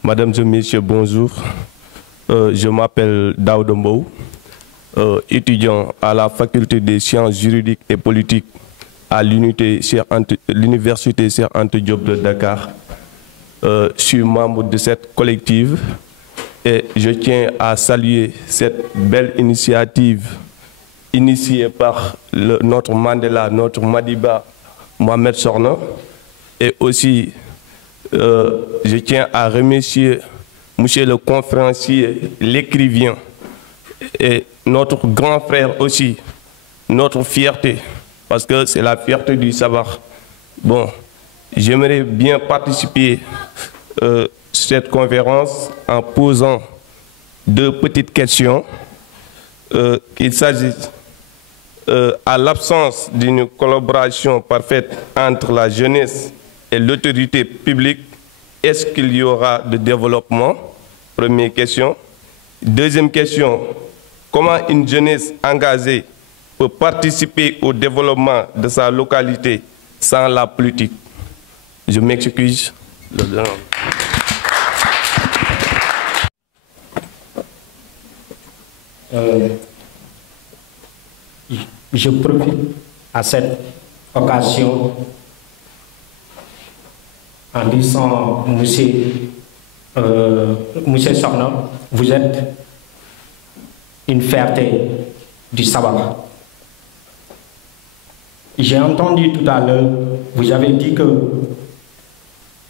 Madame et messieurs, bonjour. Je m'appelle Daoud Mbou, étudiant à la faculté des sciences juridiques et politiques à l'université Cheikh Anta Diop de Dakar. Je suis membre de cette collective et je tiens à saluer cette belle initiative initiée par notre Mandela, notre Madiba, Mohamed Sorna. Et aussi, je tiens à remercier monsieur le conférencier, l'écrivain et notre grand frère aussi, notre fierté, parce que c'est la fierté du savoir. Bon, j'aimerais bien participer à cette conférence en posant deux petites questions. Il s'agit, à l'absence d'une collaboration parfaite entre la jeunesse et l'autorité publique, est-ce qu'il y aura de développement? Première question. Deuxième question, comment une jeunesse engagée peut participer au développement de sa localité sans la politique? Je m'excuse. Je profite à cette occasion en disant, monsieur Sorna, vous êtes une fierté du savoir. J'ai entendu tout à l'heure, vous avez dit que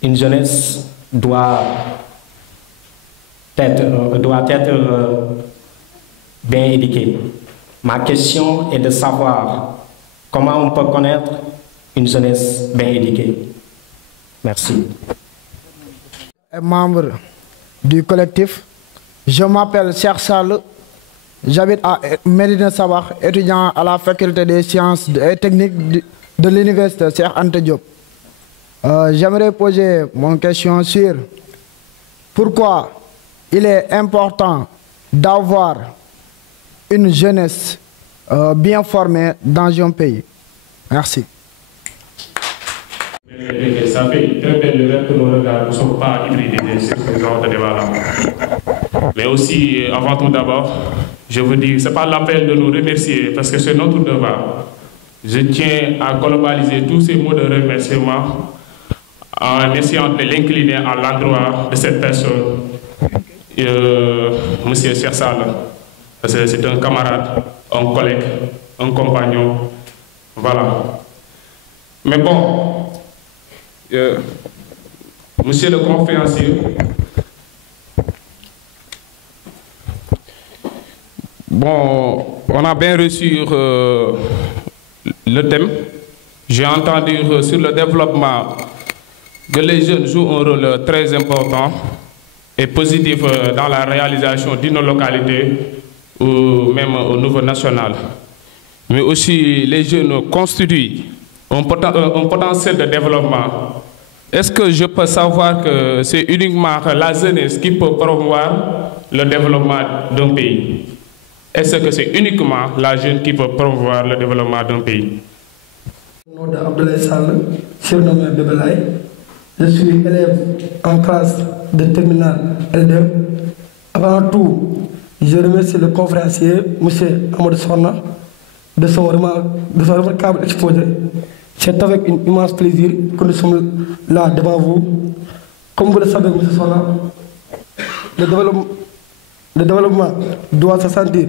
une jeunesse doit être bien éduquée. Ma question est de savoir comment on peut connaître une jeunesse bien éduquée. Merci. Membre du collectif, je m'appelle Cheikh Sall, j'habite à Médina Sabakh, étudiant à la faculté des sciences et techniques de l'université Cheikh Anta Diop. J'aimerais poser mon question sur pourquoi il est important d'avoir une jeunesse bien formée dans un pays. Merci. Ça fait une très belle leçon que nos regards ne sont pas hybridisés sur ce genre de débat-là. Mais aussi, avant tout d'abord, je veux dire, ce n'est pas l'appel de nous remercier parce que c'est notre devoir. Je tiens à globaliser tous ces mots de remerciement en essayant de l'incliner à l'endroit de cette personne, M. Cheikh Sall. Parce que c'est un camarade, un collègue, un compagnon. Voilà. Mais bon, monsieur le conférencier, bon, on a bien reçu le thème. J'ai entendu sur le développement que les jeunes jouent un rôle très important et positif dans la réalisation d'une localité ou même au niveau national. Mais aussi, les jeunes constituent un potentiel de développement. Est-ce que je peux savoir que c'est uniquement la jeunesse qui peut promouvoir le développement d'un pays? Est-ce que c'est uniquement la jeune qui peut promouvoir le développement d'un pays? Nom de Abdoulaye Sall, surnommé Bébelaye. Je suis élève en classe de terminale L2. Avant tout, je remercie le conférencier, M. Amadou Sorna, de son remarquable exposé. C'est avec un immense plaisir que nous sommes là devant vous. Comme vous le savez, M. Sorna, le développement doit se sentir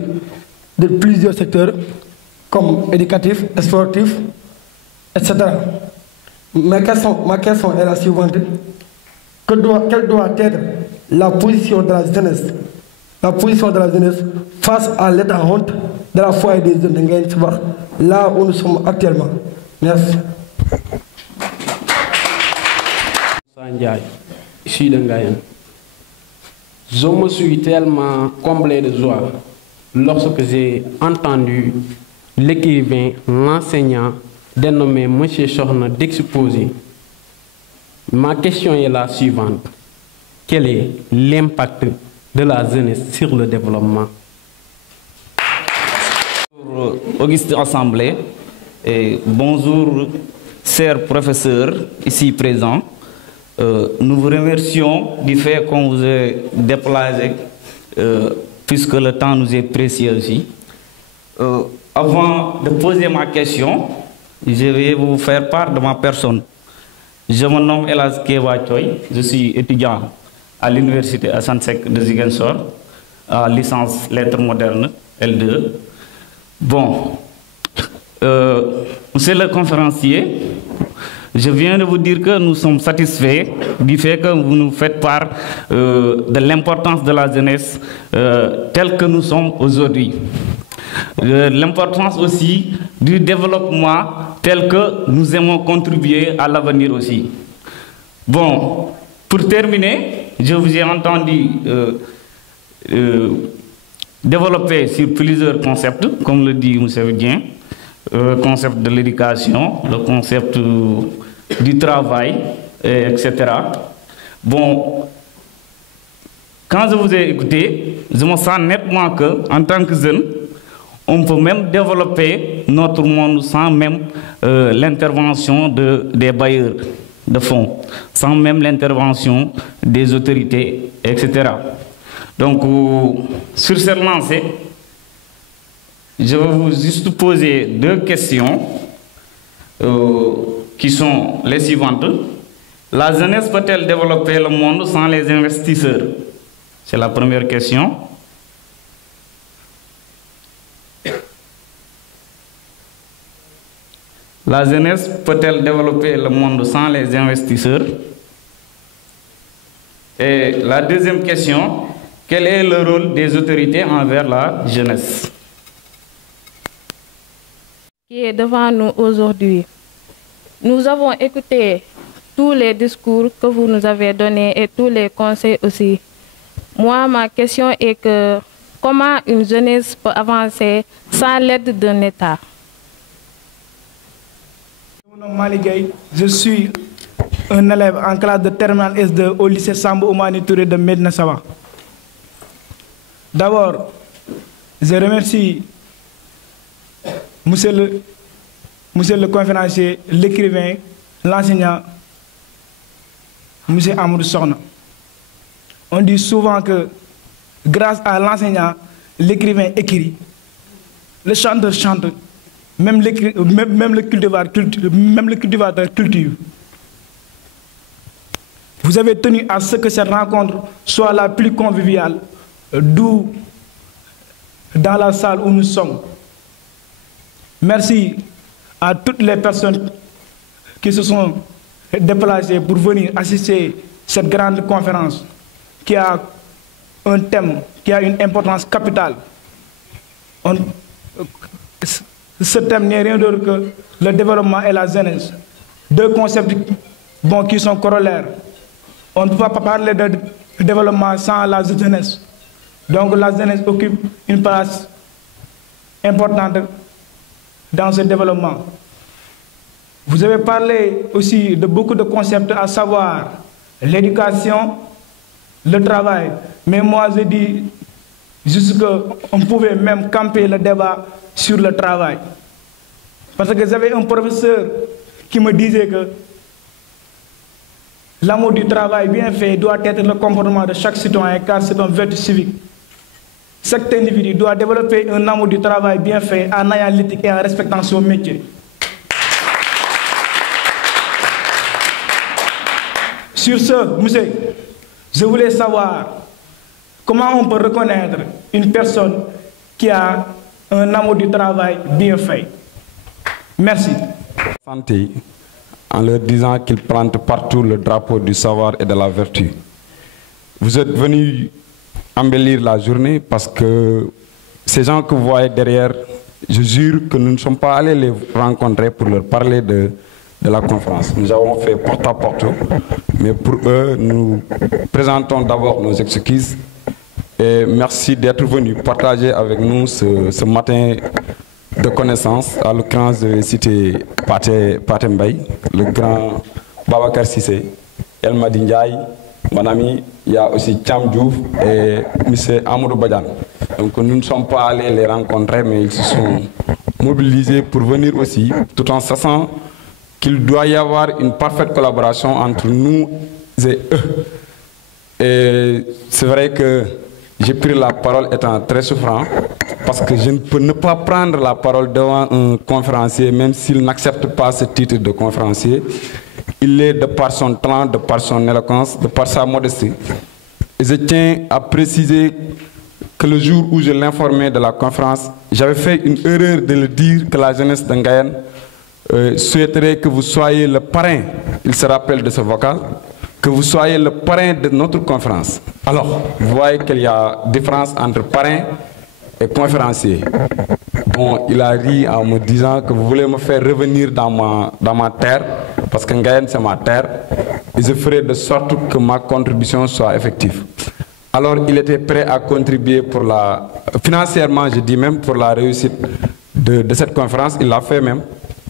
de plusieurs secteurs, comme éducatif, sportif, etc. Ma question est la suivante. Quelle doit être la position de la jeunesse? La position de la jeunesse face à l'état honte de la foi des jeunes de Ngagne Sabakh, là où nous sommes actuellement. Merci. Ici de Ngagne. Je me suis tellement comblé de joie lorsque j'ai entendu l'écrivain, l'enseignant dénommé M. Sorna d'exposer. Ma question est la suivante. Quel est l'impact de la jeunesse sur le développement? Bonjour, Auguste Assemblée, et bonjour, chers professeurs ici présents. nous vous remercions du fait qu'on vous ait déplacé, puisque le temps nous est précieux aussi. Avant de poser ma question, je vais vous faire part de ma personne. Je me nomme Elas Kewa Choi, je suis étudiant à l'université Assane Seck de Ziguinchor, à licence lettres modernes, L2. Bon, monsieur le conférencier, je viens de vous dire que nous sommes satisfaits du fait que vous nous faites part de l'importance de la jeunesse telle que nous sommes aujourd'hui. L'importance aussi du développement tel que nous aimons contribuer à l'avenir aussi. Bon, pour terminer, je vous ai entendu développer sur plusieurs concepts, comme le dit M. Vidien, le concept de l'éducation, le concept du travail, etc. Bon, quand je vous ai écouté, je me sens nettement qu'en tant que jeune, on peut même développer notre monde sans même l'intervention des bailleurs de fonds, sans même l'intervention des autorités, etc. Donc, sur cette lancée, je vais vous juste poser deux questions qui sont les suivantes. La jeunesse peut-elle développer le monde sans les investisseurs? C'est la première question. La jeunesse peut-elle développer le monde sans les investisseurs? Et la deuxième question, quel est le rôle des autorités envers la jeunesse? Qui est devant nous aujourd'hui. Nous avons écouté tous les discours que vous nous avez donnés et tous les conseils aussi. Moi, ma question est que comment une jeunesse peut avancer sans l'aide d'un État? Je suis un élève en classe de terminale S2 au lycée Sambou Oumani Touré de Médina Sabakh. D'abord, je remercie monsieur le conférencier, l'écrivain, l'enseignant, monsieur Amadou Sokhna. On dit souvent que grâce à l'enseignant, l'écrivain écrit, le chanteur chante, même le cultivateur cultive. Vous avez tenu à ce que cette rencontre soit la plus conviviale, d'où dans la salle où nous sommes. Merci à toutes les personnes qui se sont déplacées pour venir assister à cette grande conférence qui a un thème, qui a une importance capitale. Ce thème n'est rien d'autre que le développement et la jeunesse. Deux concepts qui sont corollaires. On ne peut pas parler de développement sans la jeunesse. Donc la jeunesse occupe une place importante dans ce développement. Vous avez parlé aussi de beaucoup de concepts, à savoir l'éducation, le travail. Mais moi, je dis juste qu'on pouvait même camper le débat sur le travail. Parce que j'avais un professeur qui me disait que l'amour du travail bien fait doit être le comportement de chaque citoyen, car c'est un vertu civique. Chaque individu doit développer un amour du travail bien fait en ayant l'éthique et en respectant son métier. Sur ce, monsieur, je voulais savoir comment on peut reconnaître une personne qui a un amour du travail bien fait. Merci. Santé, en leur disant qu'ils plantent partout le drapeau du savoir et de la vertu. Vous êtes venus embellir la journée parce que ces gens que vous voyez derrière, je jure que nous ne sommes pas allés les rencontrer pour leur parler de la conférence. Nous avons fait porte à porte, mais pour eux, nous présentons d'abord nos excuses et merci d'être venus partager avec nous ce matin de connaissances. À l'occurrence, je vais citer Pathé Mbaye, le grand Babacar Sissé, El Madi Ndiaye, mon ami, il y a aussi Thiam Diouf et M. Amadou Badian. Donc nous ne sommes pas allés les rencontrer, mais ils se sont mobilisés pour venir aussi, tout en sachant qu'il doit y avoir une parfaite collaboration entre nous et eux. Et c'est vrai que j'ai pris la parole étant très souffrant parce que je ne peux ne pas prendre la parole devant un conférencier même s'il n'accepte pas ce titre de conférencier. Il est de par son talent, de par son éloquence, de par sa modestie. Et je tiens à préciser que le jour où je l'informais de la conférence, j'avais fait une erreur de le dire que la jeunesse de Ngayène souhaiterait que vous soyez le parrain, il se rappelle de ce vocal, que vous soyez le parrain de notre conférence. Alors, vous voyez qu'il y a différence entre parrain et conférencier. Bon, il a ri en me disant que vous voulez me faire revenir dans ma terre, parce que Ngayène c'est ma terre, et je ferai de sorte que ma contribution soit effective. Alors, il était prêt à contribuer financièrement, je dis même, pour la réussite de cette conférence. Il l'a fait même,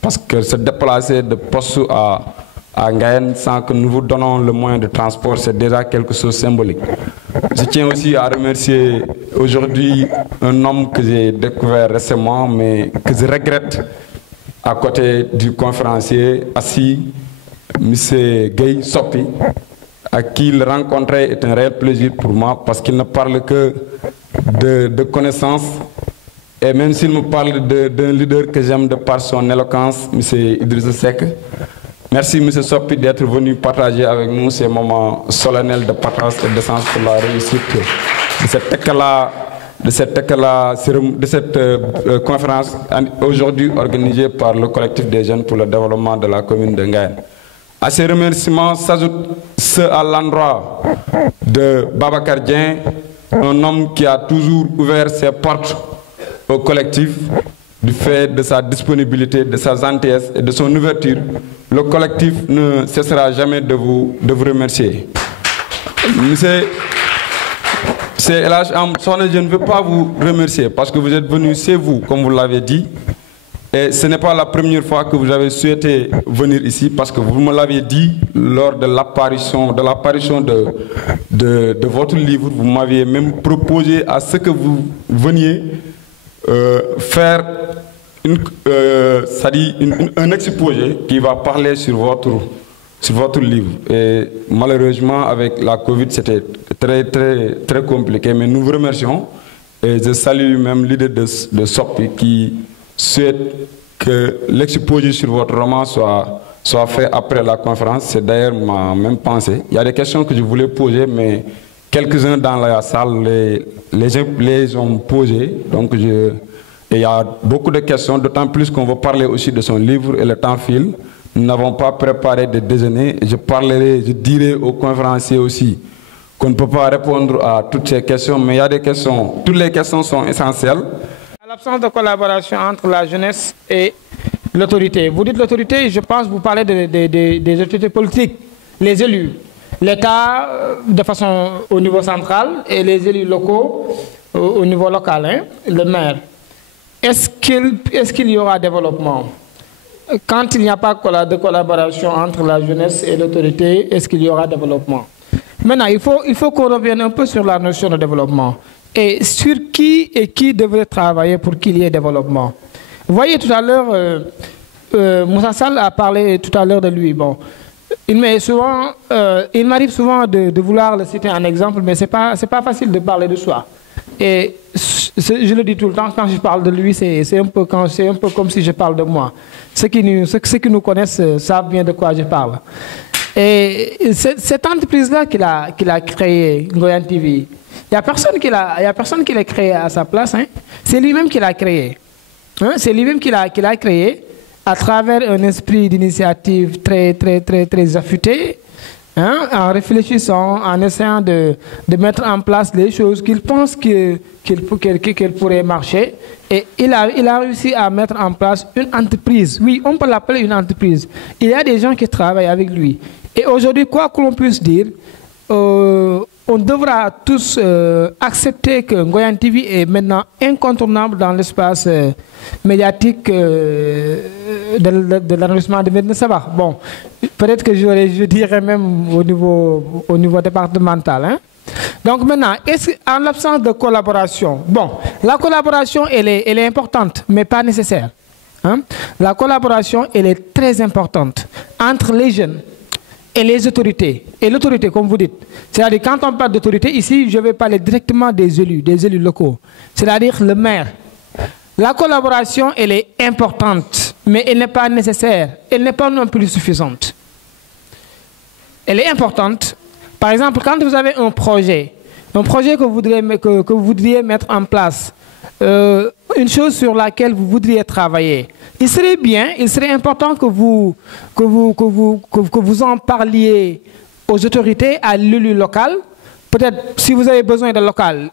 parce que se déplacer de Possou à Ngayène sans que nous vous donnons le moyen de transport, c'est déjà quelque chose de symbolique. Je tiens aussi à remercier aujourd'hui un homme que j'ai découvert récemment, mais que je regrette à côté du conférencier assis, M. Gueye Sopi, à qui le rencontrer est un réel plaisir pour moi parce qu'il ne parle que de connaissances. Et même s'il me parle d'un leader que j'aime de par son éloquence, M. Idrissa Seck, merci M. Sopi d'être venu partager avec nous ces moments solennels de partage et d'essence pour la réussite de cette conférence aujourd'hui organisée par le collectif des jeunes pour le développement de la commune de Ngayène. À ces remerciements s'ajoutent ceux à l'endroit de Babacar Dieng, un homme qui a toujours ouvert ses portes au collectif du fait de sa disponibilité, de sa gentillesse et de son ouverture. Le collectif ne cessera jamais de vous remercier. Monsieur El Hadj Am, je ne veux pas vous remercier parce que vous êtes venu, c'est vous, comme vous l'avez dit. Et ce n'est pas la première fois que vous avez souhaité venir ici parce que vous me l'avez dit lors de l'apparition de votre livre. Vous m'aviez même proposé à ce que vous veniez faire un exposé qui va parler sur votre livre. Et malheureusement, avec la Covid, c'était très, très, très compliqué. Mais nous vous remercions. Et je salue même l'idée de Sopi qui souhaite que l'exposé sur votre roman soit fait après la conférence. C'est d'ailleurs ma même pensée. Il y a des questions que je voulais poser, mais quelques-uns dans la salle les ont posées. Donc il y a beaucoup de questions, d'autant plus qu'on va parler aussi de son livre et le temps file. Nous n'avons pas préparé de déjeuner. Je dirai aux conférenciers aussi qu'on ne peut pas répondre à toutes ces questions, mais il y a des questions, toutes les questions sont essentielles. À l'absence de collaboration entre la jeunesse et l'autorité. Vous dites l'autorité, je pense que vous parlez des autorités politiques, les élus, l'État de façon au niveau central et les élus locaux au niveau local, hein, le maire. Est-ce qu'il y aura développement? Quand il n'y a pas de collaboration entre la jeunesse et l'autorité, est-ce qu'il y aura développement? Maintenant, il faut qu'on revienne un peu sur la notion de développement. Et sur qui devrait travailler pour qu'il y ait développement. Vous voyez, tout à l'heure, Moussa Sall a parlé tout à l'heure de lui. Bon, il m'arrive souvent de vouloir le citer en exemple, mais ce n'est pas facile de parler de soi. Et je le dis tout le temps, quand je parle de lui, c'est un peu comme si je parle de moi. Ceux qui nous connaissent savent bien de quoi je parle. Et cette entreprise-là qu'il a créée, Ngoyan TV, il n'y a personne qui l'a créé à sa place. Hein. C'est lui-même qui l'a créé. Hein. C'est lui-même qui l'a créé à travers un esprit d'initiative très, très, très, très affûté, hein, en réfléchissant, en essayant de mettre en place les choses qu'il pense qu'elles pourraient marcher. Et il a réussi à mettre en place une entreprise. Oui, on peut l'appeler une entreprise. Il y a des gens qui travaillent avec lui. Et aujourd'hui, quoi que l'on puisse dire, on devra tous accepter que Ngoyan TV est maintenant incontournable dans l'espace médiatique de l'arrondissement de Médina Sabakh. Bon, peut-être que je dirais même au niveau départemental. Hein? Donc maintenant, en l'absence de collaboration, bon, la collaboration, elle est importante, mais pas nécessaire. Hein? La collaboration, elle est très importante entre les jeunes et les autorités. Et l'autorité, comme vous dites, c'est-à-dire quand on parle d'autorité, ici, je vais parler directement des élus locaux, c'est-à-dire le maire. La collaboration, elle est importante, mais elle n'est pas nécessaire, elle n'est pas non plus suffisante. Elle est importante. Par exemple, quand vous avez un projet que vous voudriez mettre en place, une chose sur laquelle vous voudriez travailler, il serait important que vous en parliez aux autorités, à l'élu local. Peut-être si vous avez besoin de local,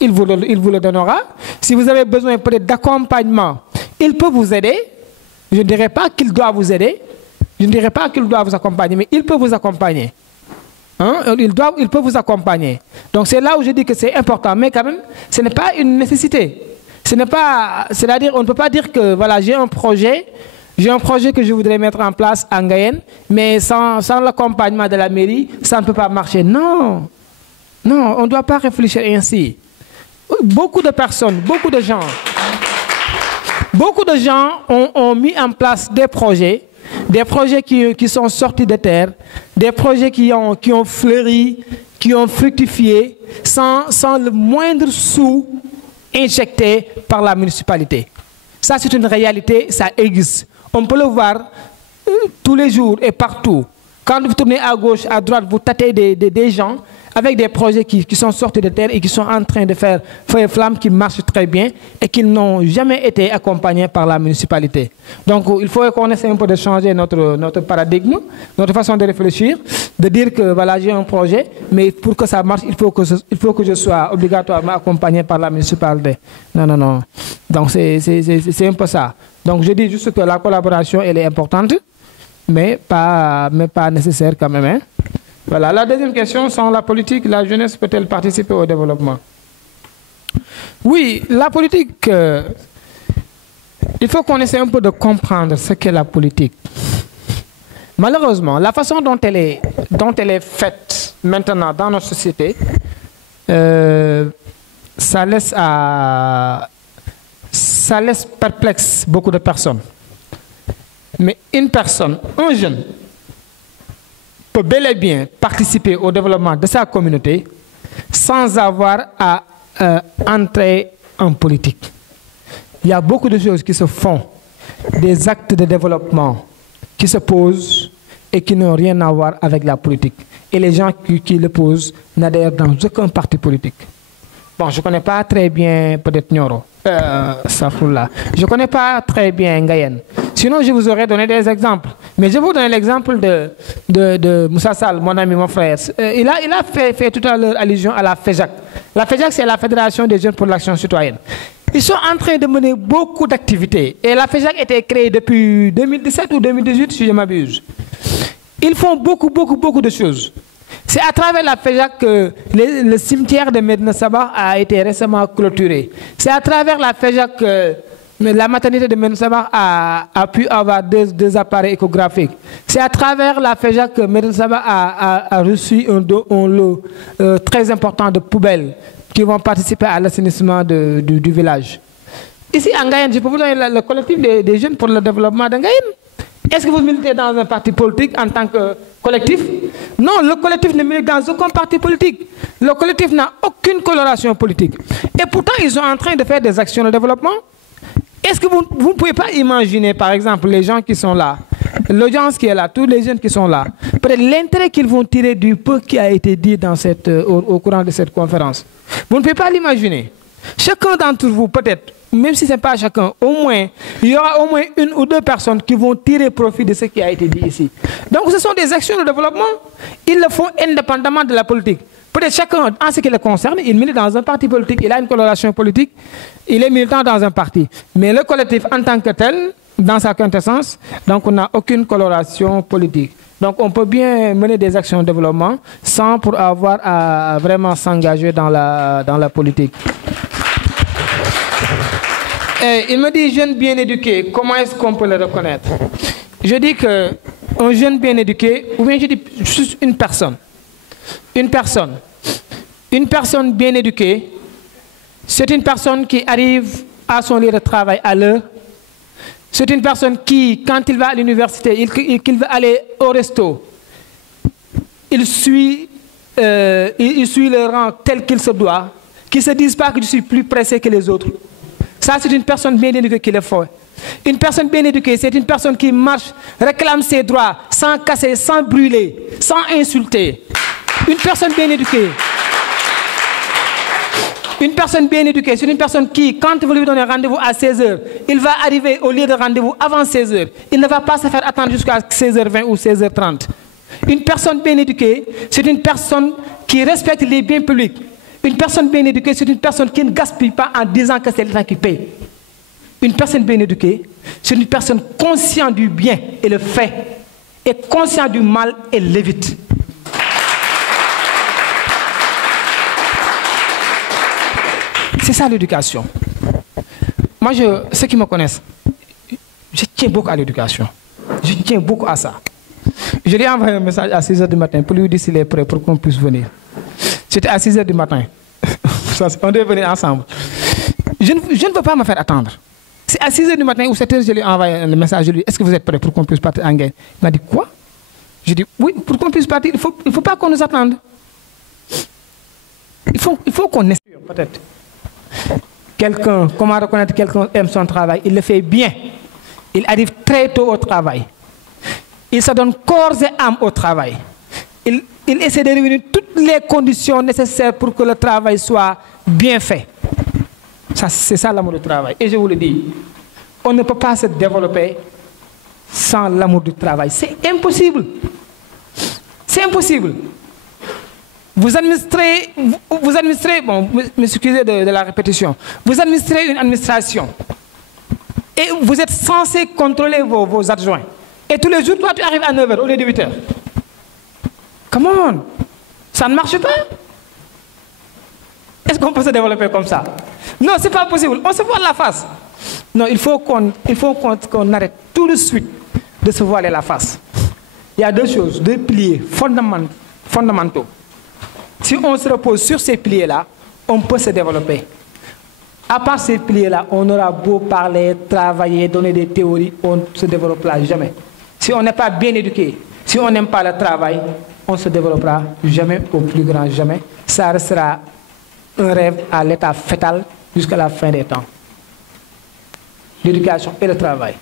il vous le donnera. Si vous avez besoin peut-être d'accompagnement, il peut vous aider. Je ne dirais pas qu'il doit vous aider. Je ne dirais pas qu'il doit vous accompagner, mais il peut vous accompagner. Hein? Il peut vous accompagner. Donc c'est là où je dis que c'est important, mais quand même, ce n'est pas une nécessité. C'est-à-dire, on ne peut pas dire que voilà, j'ai un projet que je voudrais mettre en place en Guyane, mais sans l'accompagnement de la mairie, ça ne peut pas marcher. Non, on ne doit pas réfléchir ainsi. Beaucoup de personnes, beaucoup de gens ont mis en place des projets qui sont sortis de terre, des projets qui ont fleuri, qui ont fructifié, sans le moindre sou injecté par la municipalité. Ça, c'est une réalité, ça existe. On peut le voir tous les jours et partout. Quand vous tournez à gauche, à droite, vous tâtez des gens avec des projets qui sont sortis de terre et qui sont en train de faire feu et flamme, qui marchent très bien et qui n'ont jamais été accompagnés par la municipalité. Donc, il faut qu'on essaie un peu de changer notre paradigme, notre façon de réfléchir, de dire que voilà, j'ai un projet, mais pour que ça marche, il faut que je sois obligatoirement accompagné par la municipalité. Non. Donc, c'est un peu ça. Donc, je dis juste que la collaboration, elle est importante, mais pas nécessaire quand même. Hein? Voilà. La deuxième question, sans la politique, la jeunesse peut-elle participer au développement? Oui, la politique, il faut qu'on essaie un peu de comprendre ce qu'est la politique. Malheureusement, la façon dont elle est faite maintenant dans notre société, ça laisse perplexe beaucoup de personnes. Mais une personne, un jeune, peut bel et bien participer au développement de sa communauté sans avoir à entrer en politique. Il y a beaucoup de choses qui se font, des actes de développement qui se posent et qui n'ont rien à voir avec la politique. Et les gens qui le posent n'adhèrent dans aucun parti politique. Bon, je ne connais pas très bien peut-être Nioro. Je ne connais pas très bien Guyane. Sinon, je vous aurais donné des exemples. Mais je vais vous donner l'exemple de Moussa Sall, mon ami, mon frère. Il a fait tout à l'heure allusion à la FEJAC. La FEJAC, c'est la Fédération des jeunes pour l'action citoyenne. Ils sont en train de mener beaucoup d'activités. Et la FEJAC a été créée depuis 2017 ou 2018, si je ne m'abuse. Ils font beaucoup de choses. C'est à travers la FEJAC que le cimetière de Medina Sabah a été récemment clôturé. C'est à travers la FEJAC que la maternité de Medina Sabah a pu avoir deux appareils échographiques. C'est à travers la FEJAC que Medina Sabah a reçu un lot très important de poubelles qui vont participer à l'assainissement du village. Ici, en Guyane, je peux vous donner le collectif des jeunes pour le développement d'Angayane. Est-ce que vous militez dans un parti politique en tant que collectif? Non, le collectif ne milite dans aucun parti politique. Le collectif n'a aucune coloration politique. Et pourtant, ils sont en train de faire des actions de développement. Est-ce que vous ne pouvez pas imaginer, par exemple, les gens qui sont là, l'audience qui est là, tous les jeunes qui sont là, peut-être l'intérêt qu'ils vont tirer du peu qui a été dit au courant de cette conférence? Vous ne pouvez pas l'imaginer. Chacun d'entre vous, peut-être, même si ce n'est pas chacun, au moins, il y aura au moins une ou deux personnes qui vont tirer profit de ce qui a été dit ici. Donc ce sont des actions de développement. Ils le font indépendamment de la politique. Peut-être chacun, en ce qui le concerne, il milite dans un parti politique, il a une coloration politique, il est militant dans un parti. Mais le collectif en tant que tel, dans sa quintessence, donc on n'a aucune coloration politique. Donc on peut bien mener des actions de développement sans pour avoir à vraiment s'engager dans la politique. Et il me dit jeune bien éduqué, comment est-ce qu'on peut le reconnaître? Je dis qu'un jeune bien éduqué, ou bien je dis juste une personne bien éduquée, c'est une personne qui arrive à son lieu de travail à l'heure. C'est une personne qui, quand il va à l'université, qu'il veut aller au resto, il suit le rang tel qu'il se doit, qui ne se disent pas que je suis plus pressé que les autres. Ça, c'est une personne bien éduquée qui le fait. Une personne bien éduquée, c'est une personne qui marche, réclame ses droits, sans casser, sans brûler, sans insulter. Une personne bien éduquée. Une personne bien éduquée, c'est une personne qui, quand vous lui donnez rendez-vous à 16h, il va arriver au lieu de rendez-vous avant 16h. Il ne va pas se faire attendre jusqu'à 16h20 ou 16h30. Une personne bien éduquée, c'est une personne qui respecte les biens publics. Une personne bien éduquée, c'est une personne qui ne gaspille pas en disant que c'est l'État qui paye. Une personne bien éduquée, c'est une personne consciente du bien et le fait, et consciente du mal et l'évite. C'est ça l'éducation. Moi, ceux qui me connaissent, je tiens beaucoup à l'éducation. Je tiens beaucoup à ça. Je lui ai envoyé un message à 6h du matin pour lui dire s'il est prêt pour qu'on puisse venir. C'était à 6h du matin. On devait venir ensemble. Je ne veux pas me faire attendre. C'est à 6h du matin ou 7h, je lui ai envoyé un message. Je lui ai dit, est-ce que vous êtes prêt pour qu'on puisse partir en guerre? Il m'a dit, quoi? Je lui ai dit, oui, pour qu'on puisse partir, il ne faut pas qu'on nous attende. Il faut qu'on espère, peut-être. Quelqu'un, comment reconnaître quelqu'un aime son travail? Il le fait bien. Il arrive très tôt au travail. Il se donne corps et âme au travail. Il essaie de réunir toutes les conditions nécessaires pour que le travail soit bien fait. C'est ça l'amour du travail. Et je vous le dis, on ne peut pas se développer sans l'amour du travail. C'est impossible. C'est impossible. Vous administrez, bon, m'excusez de la répétition, vous administrez une administration et vous êtes censé contrôler vos adjoints. Et tous les jours, toi, tu arrives à 9h au lieu de 8h. Come on, ça ne marche pas. Est-ce qu'on peut se développer comme ça? Non, ce n'est pas possible. On se voile la face. Non, il faut qu'on arrête tout de suite de se voiler la face. Il y a deux choses, deux piliers fondamentaux. Si on se repose sur ces piliers-là, on peut se développer. À part ces piliers-là, on aura beau parler, travailler, donner des théories, on ne se développera jamais. Si on n'est pas bien éduqué, si on n'aime pas le travail, on ne se développera jamais, au plus grand jamais. Ça restera un rêve à l'état fétal jusqu'à la fin des temps. L'éducation et le travail.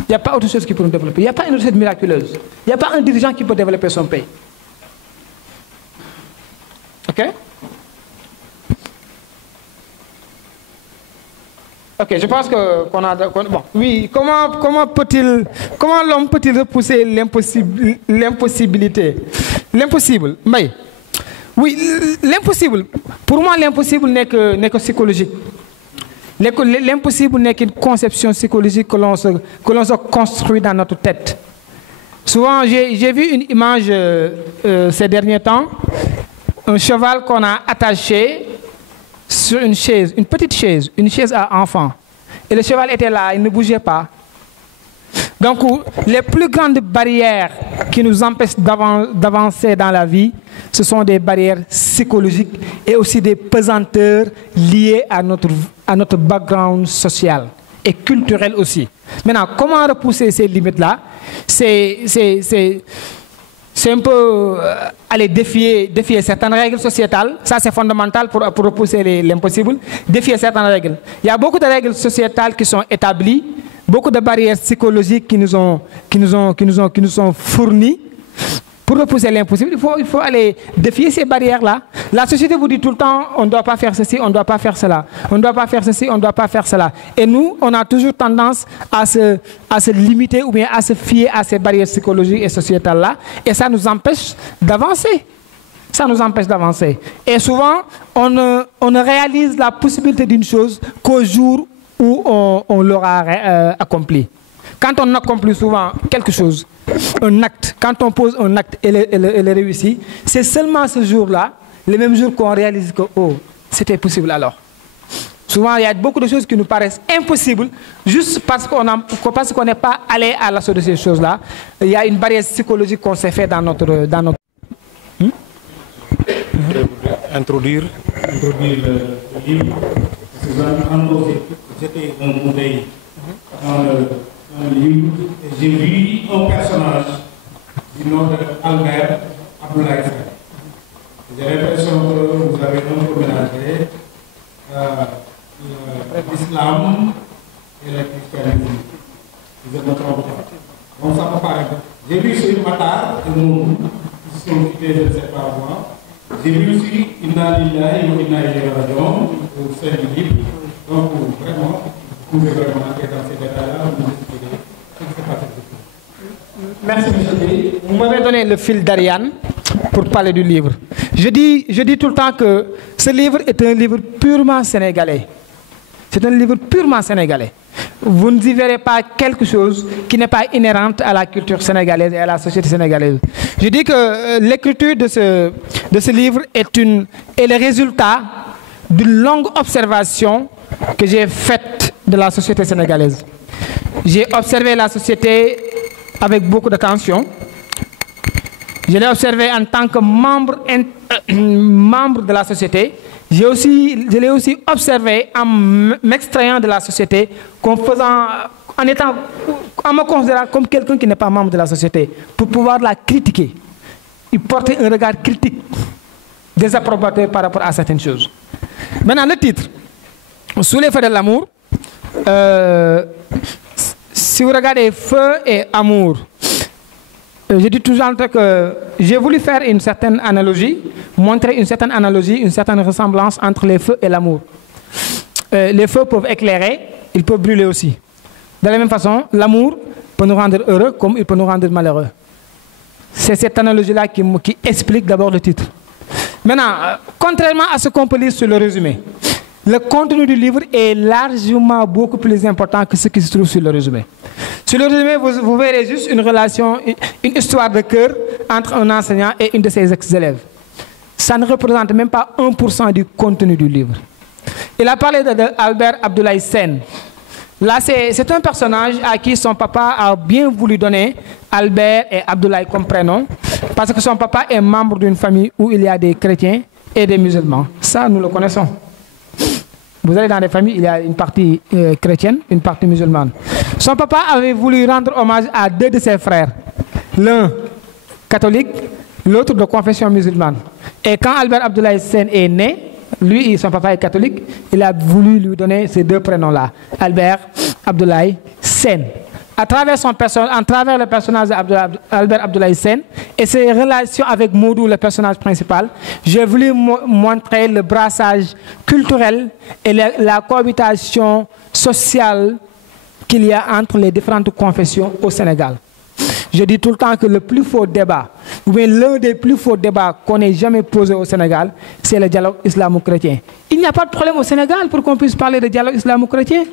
Il n'y a pas autre chose qui peut nous développer. Il n'y a pas une recette miraculeuse. Il n'y a pas un dirigeant qui peut développer son pays. OK? Ok, je pense qu'on a... Bon, oui, comment l'homme peut-il repousser l'impossibilité? L'impossible, mais... Oui, l'impossible. Pour moi, l'impossible n'est que psychologique. L'impossible n'est qu'une conception psychologique que l'on se construit dans notre tête. Souvent, j'ai vu une image ces derniers temps, un cheval qu'on a attaché sur une chaise, une petite chaise, une chaise à enfant. Et le cheval était là, il ne bougeait pas. Donc, les plus grandes barrières qui nous empêchent d'avancer dans la vie, ce sont des barrières psychologiques et aussi des pesanteurs liées à notre background social et culturel aussi. Maintenant, comment repousser ces limites-là? C'est un peu aller défier certaines règles sociétales. Ça, c'est fondamental pour repousser l'impossible. Défier certaines règles. Il y a beaucoup de règles sociétales qui sont établies, beaucoup de barrières psychologiques qui nous sont fournies. Pour repousser l'impossible, il faut aller défier ces barrières-là. La société vous dit tout le temps, on ne doit pas faire ceci, on ne doit pas faire cela. On ne doit pas faire ceci, on ne doit pas faire cela. Et nous, on a toujours tendance à se limiter ou bien à se fier à ces barrières psychologiques et sociétales-là. Et ça nous empêche d'avancer. Ça nous empêche d'avancer. Et souvent, on ne réalise la possibilité d'une chose qu'au jour où on l'aura accompli. Quand on accomplit souvent quelque chose, un acte, quand on pose un acte et le réussit, c'est seulement ce jour-là, le même jour qu'on réalise que c'était possible alors. Souvent, il y a beaucoup de choses qui nous paraissent impossibles juste parce qu'on n'est pas allé à l'assaut de ces choses-là. Il y a une barrière psychologique qu'on s'est fait dans notre... Je voudrais introduire le livre. J'étais un bouteille dans le livre. J'ai vu un personnage du nom d'Albert Abdoulaye Sène. J'ai l'impression que vous avez un peu mélangé l'islam et le christianisme. Je me trompe pas. Donc ça me paraît. J'ai vu sur Matar et nous qui sont cités, je ne sais pas moi. J'ai vu aussi Inna Lillahi wa Inna Ilayhi Raji'un au sein du livre. Donc vraiment, vous pouvez vraiment entrer dans ces détails-là, vous expliquer ce qui s'est passé. Merci, monsieur. Vous m'avez donné le fil d'Ariane pour parler du livre. Je dis tout le temps que ce livre est un livre purement sénégalais. C'est un livre purement sénégalais. Vous ne verrez pas quelque chose qui n'est pas inhérente à la culture sénégalaise et à la société sénégalaise. Je dis que l'écriture de ce livre est le résultat d'une longue observation que j'ai faite de la société sénégalaise. J'ai observé la société avec beaucoup d'attention. Je l'ai observé en tant que membre de la société. Je l'ai aussi observé en m'extrayant de la société, en me considérant comme quelqu'un qui n'est pas membre de la société, pour pouvoir la critiquer. Il portait un regard critique, désapprobateur par rapport à certaines choses. Maintenant, le titre, Sous les feux de l'amour, si vous regardez feu et amour, je dis toujours que j'ai voulu faire une certaine analogie, montrer une certaine analogie, une certaine ressemblance entre les feux et l'amour. Les feux peuvent éclairer, ils peuvent brûler aussi. De la même façon, l'amour peut nous rendre heureux comme il peut nous rendre malheureux. C'est cette analogie-là qui explique d'abord le titre. Maintenant, contrairement à ce qu'on peut lire sur le résumé, le contenu du livre est largement beaucoup plus important que ce qui se trouve sur le résumé. Sur le résumé, vous verrez juste une relation, une histoire de cœur entre un enseignant et une de ses ex-élèves. Ça ne représente même pas 1% du contenu du livre. Il a parlé d'Albert Abdoulaye Sène. Là, c'est un personnage à qui son papa a bien voulu donner Albert et Abdoulaye comme prénom, parce que son papa est membre d'une famille où il y a des chrétiens et des musulmans. Ça, nous le connaissons. Vous allez dans des familles, il y a une partie chrétienne, une partie musulmane. Son papa avait voulu rendre hommage à deux de ses frères. L'un catholique, l'autre de confession musulmane. Et quand Albert Abdoulaye Sène est né, lui et son papa est catholique, il a voulu lui donner ces deux prénoms-là. Albert Abdoulaye Sène. À travers le personnage d'Albert Abdoulaye Sène et ses relations avec Modou, le personnage principal, j'ai voulu montrer le brassage culturel et la cohabitation sociale qu'il y a entre les différentes confessions au Sénégal. Je dis tout le temps que le plus faux débat, ou bien l'un des plus faux débats qu'on ait jamais posé au Sénégal, c'est le dialogue islamo-chrétien. Il n'y a pas de problème au Sénégal pour qu'on puisse parler de dialogue islamo-chrétien.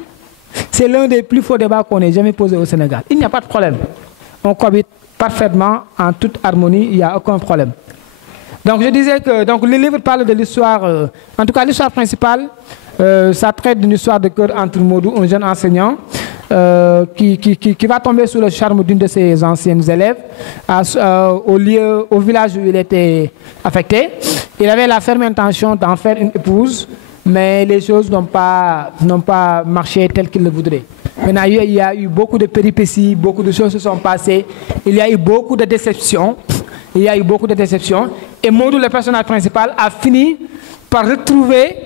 C'est l'un des plus faux débats qu'on ait jamais posé au Sénégal. Il n'y a pas de problème. On cohabite parfaitement en toute harmonie, il n'y a aucun problème. Donc je disais que le livre parle de l'histoire, en tout cas l'histoire principale, ça traite d'une histoire de cœur entre Modou, un jeune enseignant, qui va tomber sous le charme d'une de ses anciennes élèves au village où il était affecté. Il avait la ferme intention d'en faire une épouse, mais les choses n'ont pas marché tel qu'il le voudrait. Maintenant, il y a eu beaucoup de péripéties, beaucoup de choses se sont passées, il y a eu beaucoup de déceptions. Et Modou, le personnage principal, a fini par retrouver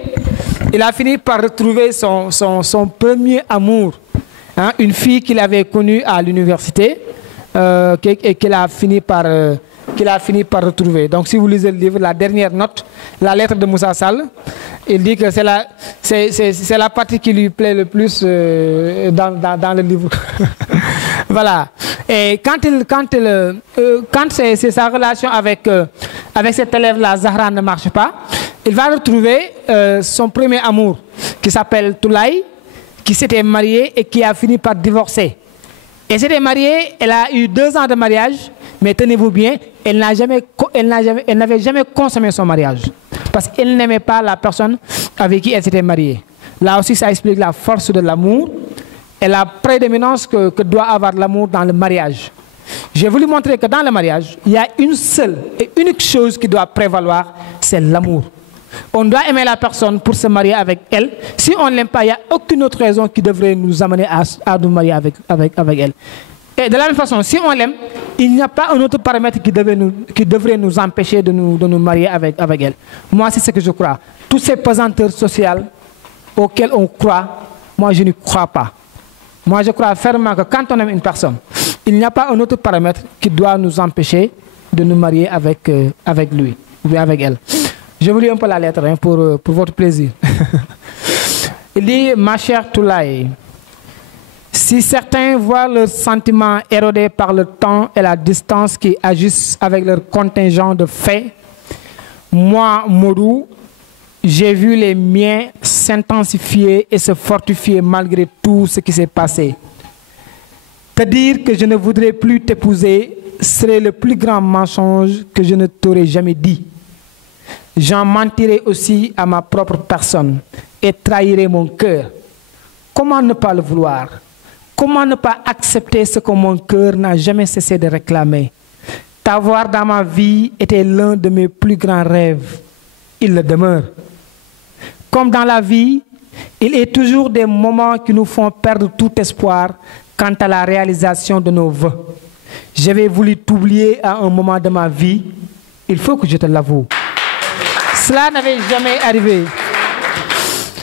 son premier amour. Hein, une fille qu'il avait connue à l'université et qu'il a fini par retrouver. Donc si vous lisez le livre, la dernière note, la lettre de Moussa Sall, il dit que c'est la partie qui lui plaît le plus dans le livre. Voilà. Et quand c'est sa relation avec cet élève-là, Zahra, ne marche pas, il va retrouver son premier amour qui s'appelle Toulaye, qui s'était mariée et qui a fini par divorcer. Elle s'était mariée, elle a eu 2 ans de mariage, mais tenez-vous bien, elle n'avait jamais consommé son mariage. Parce qu'elle n'aimait pas la personne avec qui elle s'était mariée. Là aussi, ça explique la force de l'amour et la prédominance que doit avoir l'amour dans le mariage. J'ai voulu montrer que dans le mariage, il y a une seule et unique chose qui doit prévaloir, c'est l'amour. On doit aimer la personne pour se marier avec elle. Si on ne l'aime pas, il n'y a aucune autre raison qui devrait nous amener à nous marier avec elle. Et de la même façon, si on l'aime, il n'y a pas un autre paramètre qui devrait nous empêcher de nous marier avec elle. Moi, c'est ce que je crois. Toutes ces pesanteurs sociales auxquelles on croit, moi, je n'y crois pas. Moi, je crois fermement que quand on aime une personne, il n'y a pas un autre paramètre qui doit nous empêcher de nous marier avec lui ou bien avec elle. Je vous lis un peu la lettre pour votre plaisir. Il dit, ma chère Toulaye, si certains voient leurs sentiments érodés par le temps et la distance qui agissent avec leur contingent de faits, moi, Modou, j'ai vu les miens s'intensifier et se fortifier malgré tout ce qui s'est passé. Te dire que je ne voudrais plus t'épouser serait le plus grand mensonge que je ne t'aurais jamais dit. J'en mentirais aussi à ma propre personne et trahirais mon cœur. Comment ne pas le vouloir? Comment ne pas accepter ce que mon cœur n'a jamais cessé de réclamer? T'avoir dans ma vie était l'un de mes plus grands rêves. Il le demeure. Comme dans la vie, il est toujours des moments qui nous font perdre tout espoir quant à la réalisation de nos vœux. J'avais voulu t'oublier à un moment de ma vie. Il faut que je te l'avoue. Cela n'avait jamais arrivé.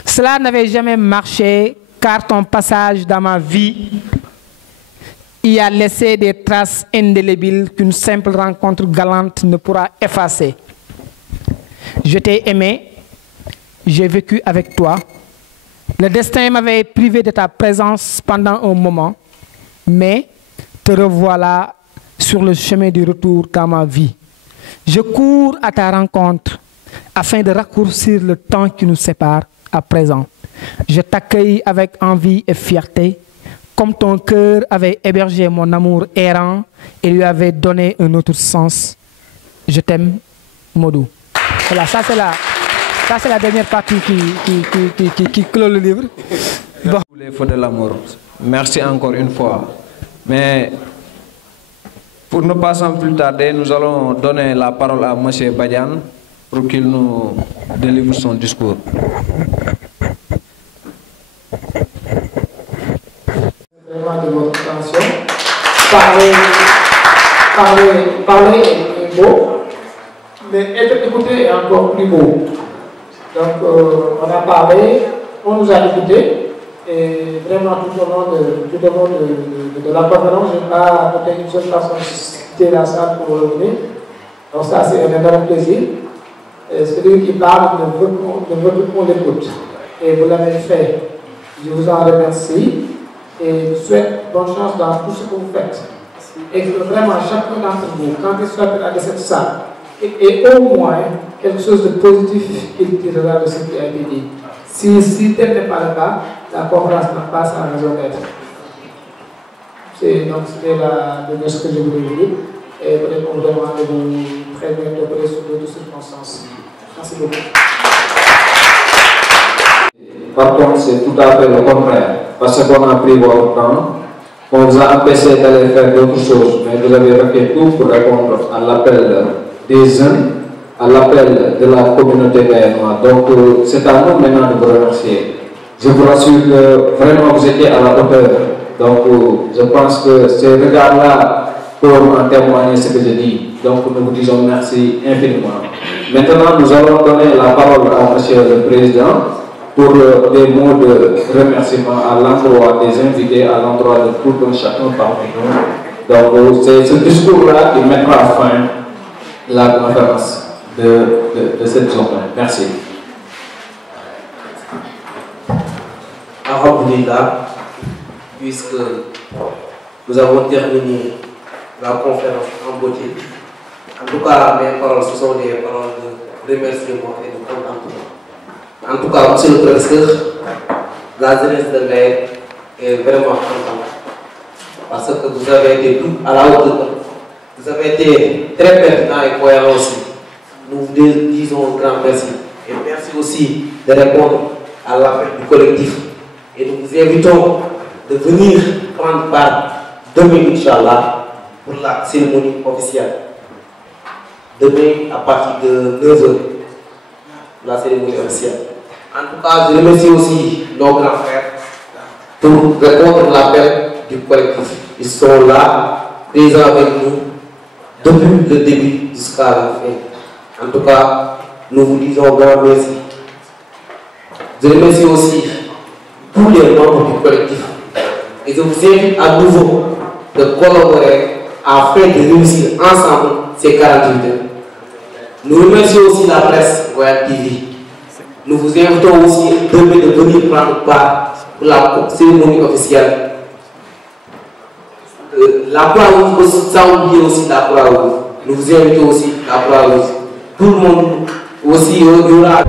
Cela n'avait jamais marché, car ton passage dans ma vie y a laissé des traces indélébiles qu'une simple rencontre galante ne pourra effacer. Je t'ai aimé, j'ai vécu avec toi. Le destin m'avait privé de ta présence pendant un moment, mais te revoilà sur le chemin du retour dans ma vie. Je cours à ta rencontre afin de raccourcir le temps qui nous sépare à présent. Je t'accueille avec envie et fierté, comme ton cœur avait hébergé mon amour errant et lui avait donné un autre sens. Je t'aime, Modou. Voilà, ça c'est la dernière partie qui clôt le livre. Bon. Les feux de l'amour. Merci encore une fois. Mais pour ne pas sans plus tarder, nous allons donner la parole à M. Badian pour qu'il nous délivre son discours. Vraiment de votre attention. Parler est beau, mais être écouté est encore plus beau. Donc, on a parlé, on nous a écoutés, et vraiment tout au long de la conférence, je n'ai pas apporté une seule personne quitter la salle pour revenir. Donc, ça, c'est un énorme plaisir. Et celui qui parle veut qu'on l'écoute. Et vous l'avez fait. Je vous en remercie et je souhaite bonne chance dans tout ce que vous faites. Et que vraiment, chacun d'entre vous, quand il sera à cette salle, et au moins quelque chose de positif qu'il tirera de ce qui a été dit. Si tel n'est pas le cas, la conférence n'a pas sa raison d'être. C'était ce que je voulais vous dire. Et peut-être qu'on vous demande de vous très bientôt sur d'autres circonstances. Merci beaucoup. Par contre, c'est tout à fait le contraire. Parce qu'on a pris votre temps, on vous a empêché d'aller faire d'autres choses, mais vous avez fait tout pour répondre à l'appel des jeunes, à l'appel de la communauté gaïnoise. Donc, c'est à nous maintenant de vous remercier. Je vous rassure que vraiment vous étiez à la hauteur. Donc, je pense que ces regards-là peuvent en témoigner ce que je dis. Donc, nous vous disons merci infiniment. Maintenant, nous allons donner la parole à M. le Président pour des mots de remerciement à l'endroit des invités, à l'endroit de tout un chacun parmi nous. Donc, c'est ce discours-là qui mettra fin à la conférence de cette journée. Merci. Alhamdulillah, puisque nous avons terminé la conférence en beauté. En tout cas, mes paroles, ce sont des paroles de remerciement et de contentement. En tout cas, monsieur le professeur, la jeunesse de Gaël est vraiment contente. Parce que vous avez été tout à la hauteur. Vous avez été très pertinent et cohérent aussi. Nous vous disons un grand merci. Et merci aussi de répondre à l'appel du collectif. Et nous vous invitons de venir prendre part demain, Inch'Allah, pour la cérémonie officielle. Demain, à partir de 9h, la cérémonie officielle. En tout cas, je remercie aussi nos grands frères pour répondre à l'appel du collectif. Ils sont là, présents avec nous. depuis le début jusqu'à la fin. En tout cas, nous vous disons grand merci. Je remercie aussi tous les membres du collectif. Et je vous invite à nouveau de collaborer afin de réussir ensemble ces 48 heures. Nous remercions aussi la presse Royal TV. Nous vous invitons aussi demain de venir prendre part pour la cérémonie officielle. La Croix-Rouge, sans oublier aussi la Croix-Rouge. Nous vous invitons aussi la Croix-Rouge. Tout le monde aussi, il y aura...